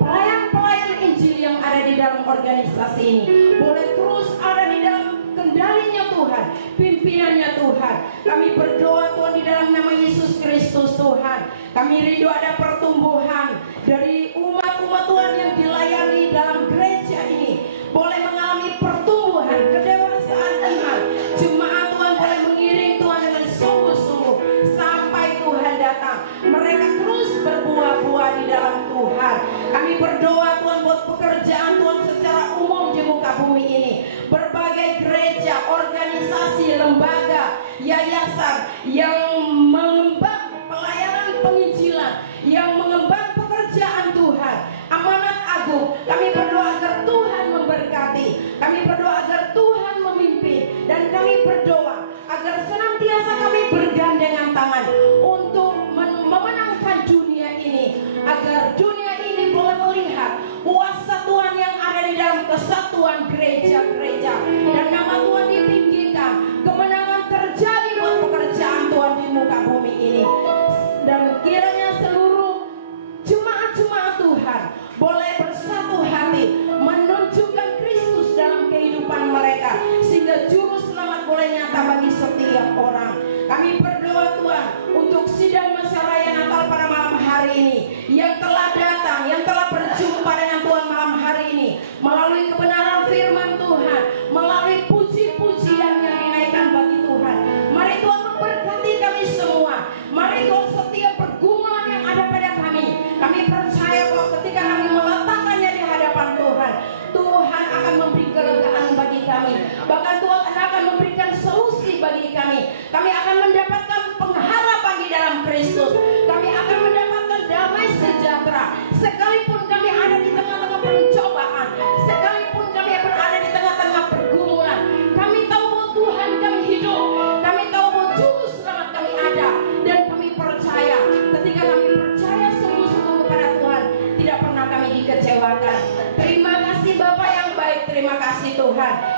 pelayan-pelayan Injil yang ada di dalam organisasi ini boleh terus ada di dalam kendalinya Tuhan, pimpinannya Tuhan. Kami berdoa Tuhan di dalam nama Yesus Kristus Tuhan. Kami rindu ada pertumbuhan dari umat-umat Tuhan yang dilayani dalam gereja ini boleh mengalami pertumbuhan, kedewasaan iman. Jemaat Tuhan boleh mengiring Tuhan dengan sungguh-sungguh sampai Tuhan datang. Mereka terus berbuah-buah di dalam Tuhan. Kami berdoa Tuhan buat pekerjaan Tuhan secara umum di muka bumi ini. Berbagai gereja, organisasi, lembaga, yayasan yang mengemban pelayanan penginjilan, yang mengemban pekerjaan Tuhan, amanat agung. Kami berdoa agar Tuhan memberkati, kami berdoa agar Tuhan memimpin, dan kami berdoa agar senantiasa kami bergandengan tangan untuk memenangkan dunia ini, agar dunia ini boleh melihat kuasa Tuhan yang ada di dalam kesatuan gereja-gereja, dan nama Tuhan ditinggikan, kemenangan terjadi buat pekerjaan Tuhan di muka bumi ini. Dan kiranya seluruh jemaat-jemaat Tuhan boleh bersatu hati menunjukkan Kristus dalam kehidupan mereka, sehingga juru selamat boleh nyata bagi setiap orang. Kami berdoa Tuhan untuk sidang masa raya Natal pada malam hari ini, yang telah datang, yang telah berjumpa dengan Tuhan malam hari ini melalui kebenaran firman Tuhan.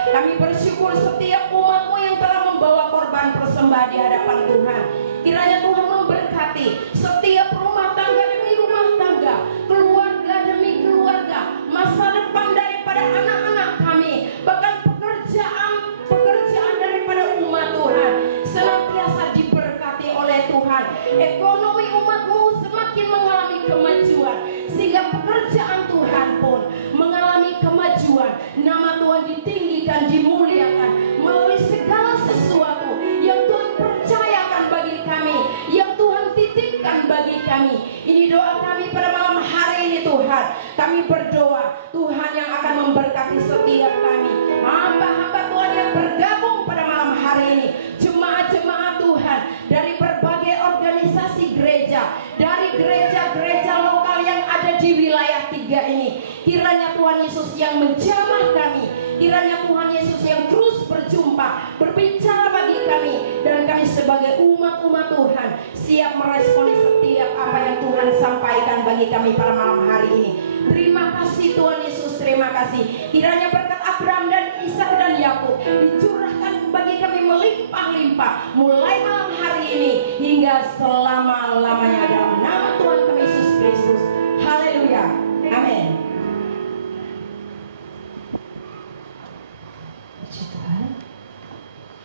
Kami bersyukur setiap umat-Mu yang telah membawa korban persembahan di hadapan Tuhan. Kiranya Tuhan memberkati setiap rumah tangga demi rumah tangga, keluarga demi keluarga, masa depan daripada anak-anak kami, bahkan pekerjaan daripada umat Tuhan senantiasa diberkati oleh Tuhan. Ekonomi umat-Mu semakin mengalami kemajuan, sehingga pekerjaan Tuhan pun mengalami kemajuan. Nama Tuhan ditinggikan, dimuliakan melalui segala sesuatu yang Tuhan percayakan bagi kami, yang Tuhan titipkan bagi kami. Ini doa kami pada malam hari ini Tuhan. Kami berdoa Tuhan yang akan memberkati setiap kami, hamba-hamba Tuhan yang bergabung pada malam hari ini, jemaat-jemaat Tuhan dari berbagai organisasi gereja, dari gereja-gereja lokal yang ada di wilayah 3 ini. Kiranya Tuhan Yesus yang menjamah kami, kiranya Tuhan Yesus yang terus berjumpa, berbicara bagi kami, dan kami sebagai umat-umat Tuhan siap meresponi setiap apa yang Tuhan sampaikan bagi kami pada malam hari ini. Terima kasih Tuhan Yesus, terima kasih. Kiranya berkat Abraham dan Ishak dan Yakub dicurahkan bagi kami melimpah-limpah mulai malam hari ini hingga selama-lamanya dalam nama Tuhan kami Yesus Kristus. Haleluya. Amin.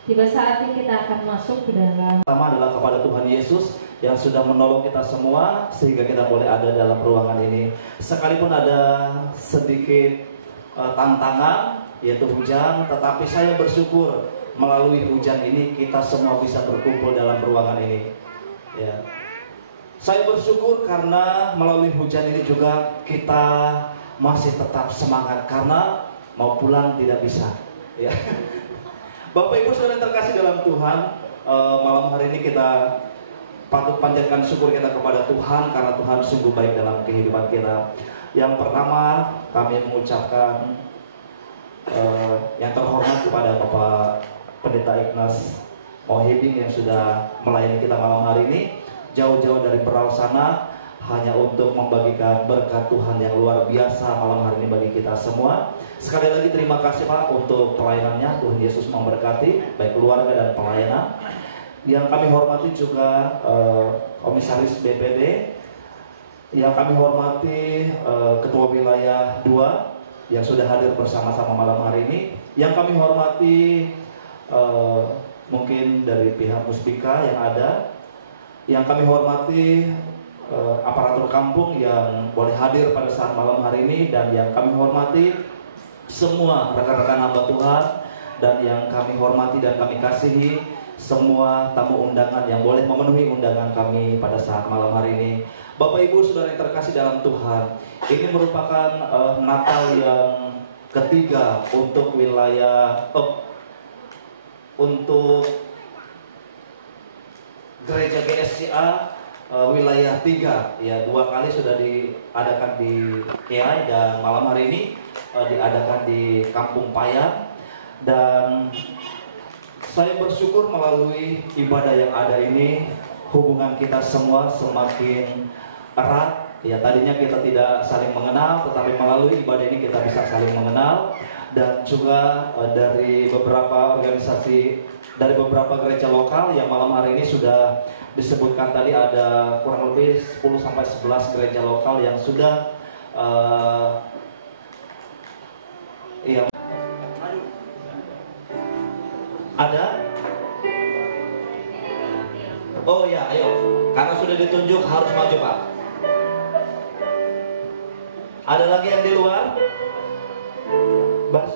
Tiba saatnya kita akan masuk ke dalam. Pertama adalah kepada Tuhan Yesus yang sudah menolong kita semua sehingga kita boleh ada dalam ruangan ini. Sekalipun ada sedikit tantangan yaitu hujan, tetapi saya bersyukur melalui hujan ini kita semua bisa berkumpul dalam ruangan ini. Ya. Saya bersyukur karena melalui hujan ini juga kita masih tetap semangat karena mau pulang tidak bisa. Ya. Bapak Ibu Saudara terkasih dalam Tuhan, malam hari ini kita patut panjatkan syukur kita kepada Tuhan karena Tuhan sungguh baik dalam kehidupan kita. Yang pertama kami mengucapkan yang terhormat kepada Bapak Pendeta Ignas Mohibing yang sudah melayani kita malam hari ini, jauh-jauh dari Berau sana hanya untuk membagikan berkat Tuhan yang luar biasa malam hari ini bagi kita semua. Sekali lagi terima kasih Pak untuk pelayanannya. Tuhan Yesus memberkati baik keluarga dan pelayanan. Yang kami hormati juga Komisaris BPD, yang kami hormati Ketua Wilayah 2 yang sudah hadir bersama-sama malam hari ini. Yang kami hormati mungkin dari pihak Muspika yang ada. Yang kami hormati aparatur kampung yang boleh hadir pada saat malam hari ini, dan yang kami hormati semua rekan-rekan hamba Tuhan, dan yang kami hormati dan kami kasihi semua tamu undangan yang boleh memenuhi undangan kami pada saat malam hari ini. Bapak Ibu Saudara yang terkasih dalam Tuhan, ini merupakan Natal yang ketiga untuk wilayah untuk gereja GSCA wilayah 3 ya, 2 kali sudah diadakan di Kiai dan malam hari ini diadakan di Kampung Payan. Dan saya bersyukur melalui ibadah yang ada ini hubungan kita semua semakin erat ya. Tadinya kita tidak saling mengenal, tetapi melalui ibadah ini kita bisa saling mengenal. Dan juga dari beberapa organisasi, dari beberapa gereja lokal yang malam hari ini sudah disebutkan tadi, ada kurang lebih 10-11 gereja lokal yang sudah yang ada. Oh ya, ayo, karena sudah ditunjuk harus maju Pak. Ada lagi yang di luar? Bas.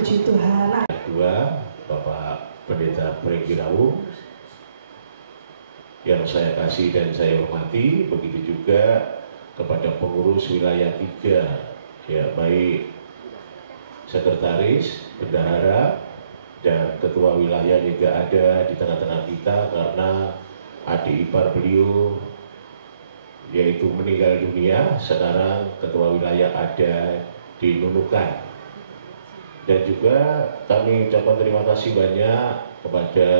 Puji Tuhan. Kedua, Bapak Pendeta Prenggirawu yang saya kasih dan saya hormati, begitu juga kepada pengurus wilayah 3, ya baik sekretaris, bendahara, dan ketua wilayah juga ada di tengah-tengah kita karena adik ipar beliau yaitu meninggal dunia. Sekarang ketua wilayah ada di Nunukan. Dan juga kami ucapkan terima kasih banyak kepada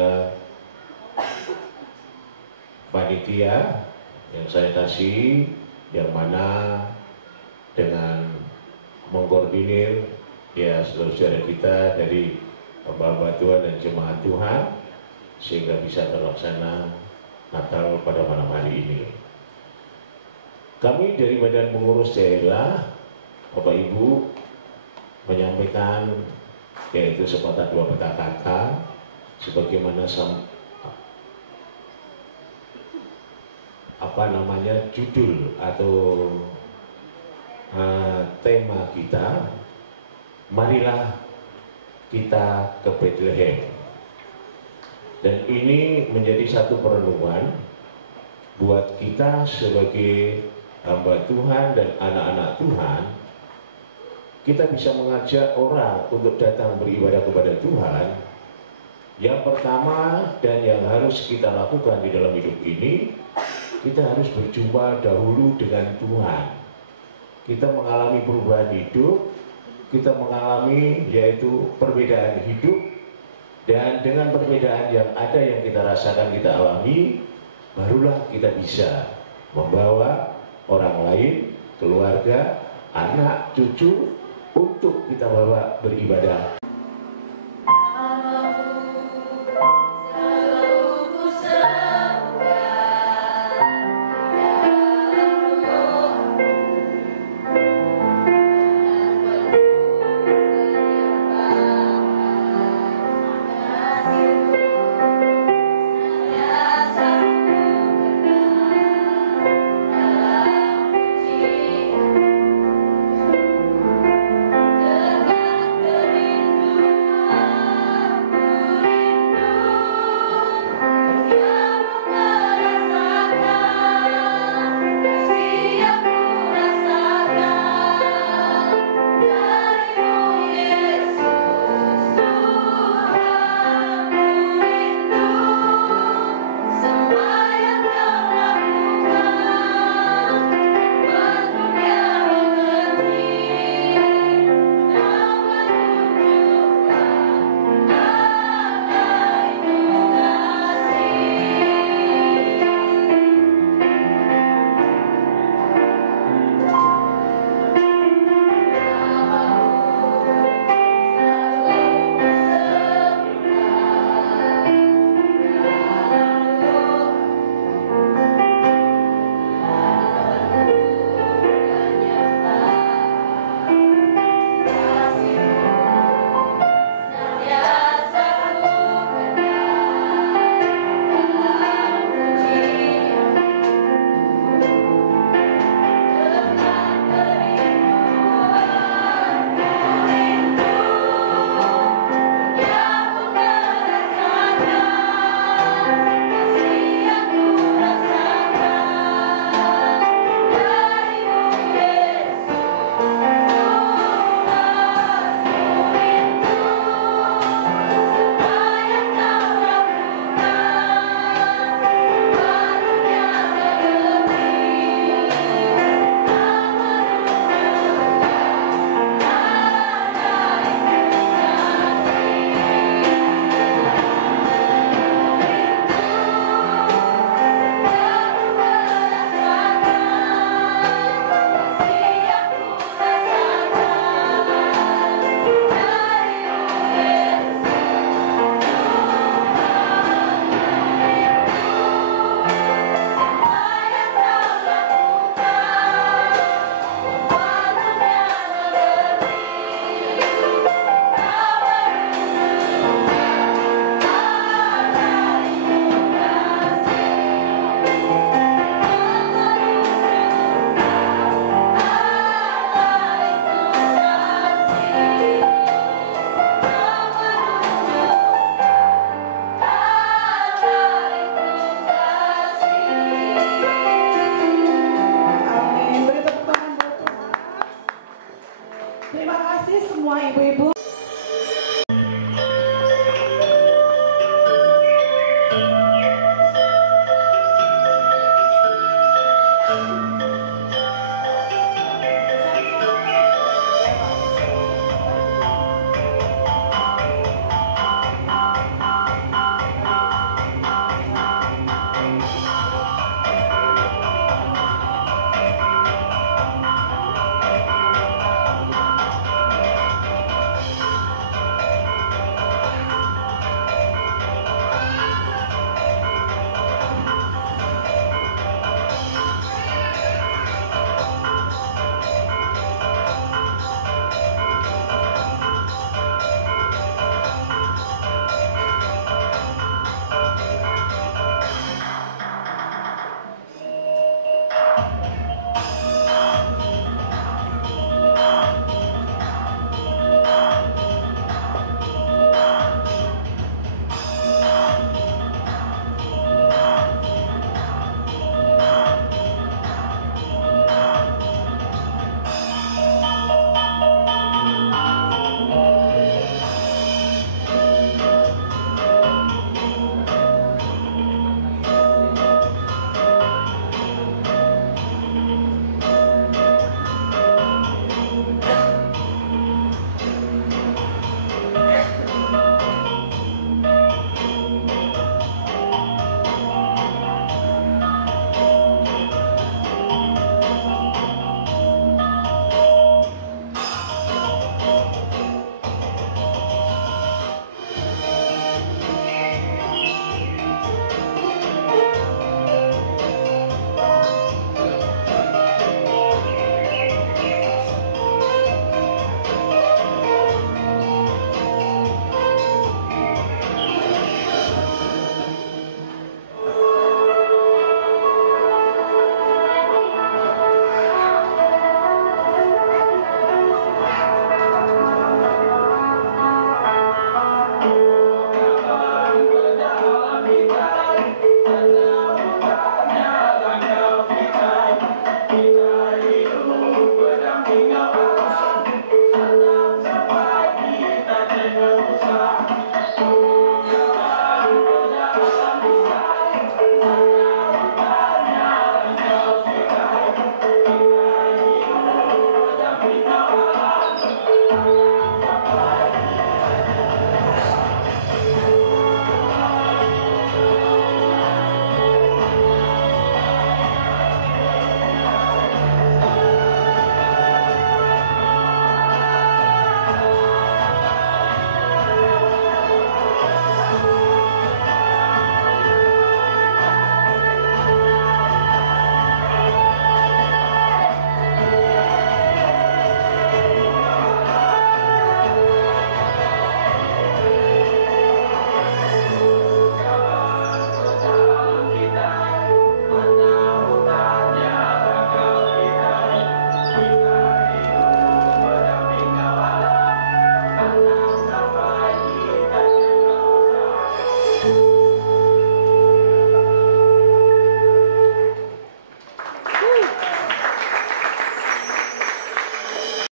panitia yang saya kasih, yang mana dengan mengkoordinir ya saudara-saudara kita dari hamba-hamba Tuhan dan jemaat Tuhan sehingga bisa terlaksana Natal pada malam hari ini. Kami dari Badan Pengurus Daerah, Bapak Ibu, menyampaikan yaitu sepatah dua patah kata sebagaimana judul atau tema kita, marilah kita ke Bethlehem. Dan ini menjadi satu perenungan buat kita sebagai hamba Tuhan dan anak-anak Tuhan. Kita bisa mengajak orang untuk datang beribadah kepada Tuhan. Yang pertama dan yang harus kita lakukan di dalam hidup ini, kita harus berjumpa dahulu dengan Tuhan. Kita mengalami perubahan hidup, kita mengalami yaitu perbedaan hidup, dan dengan perbedaan yang ada yang kita rasakan, kita alami, barulah kita bisa membawa orang lain, keluarga, anak, cucu untuk kita bawa beribadah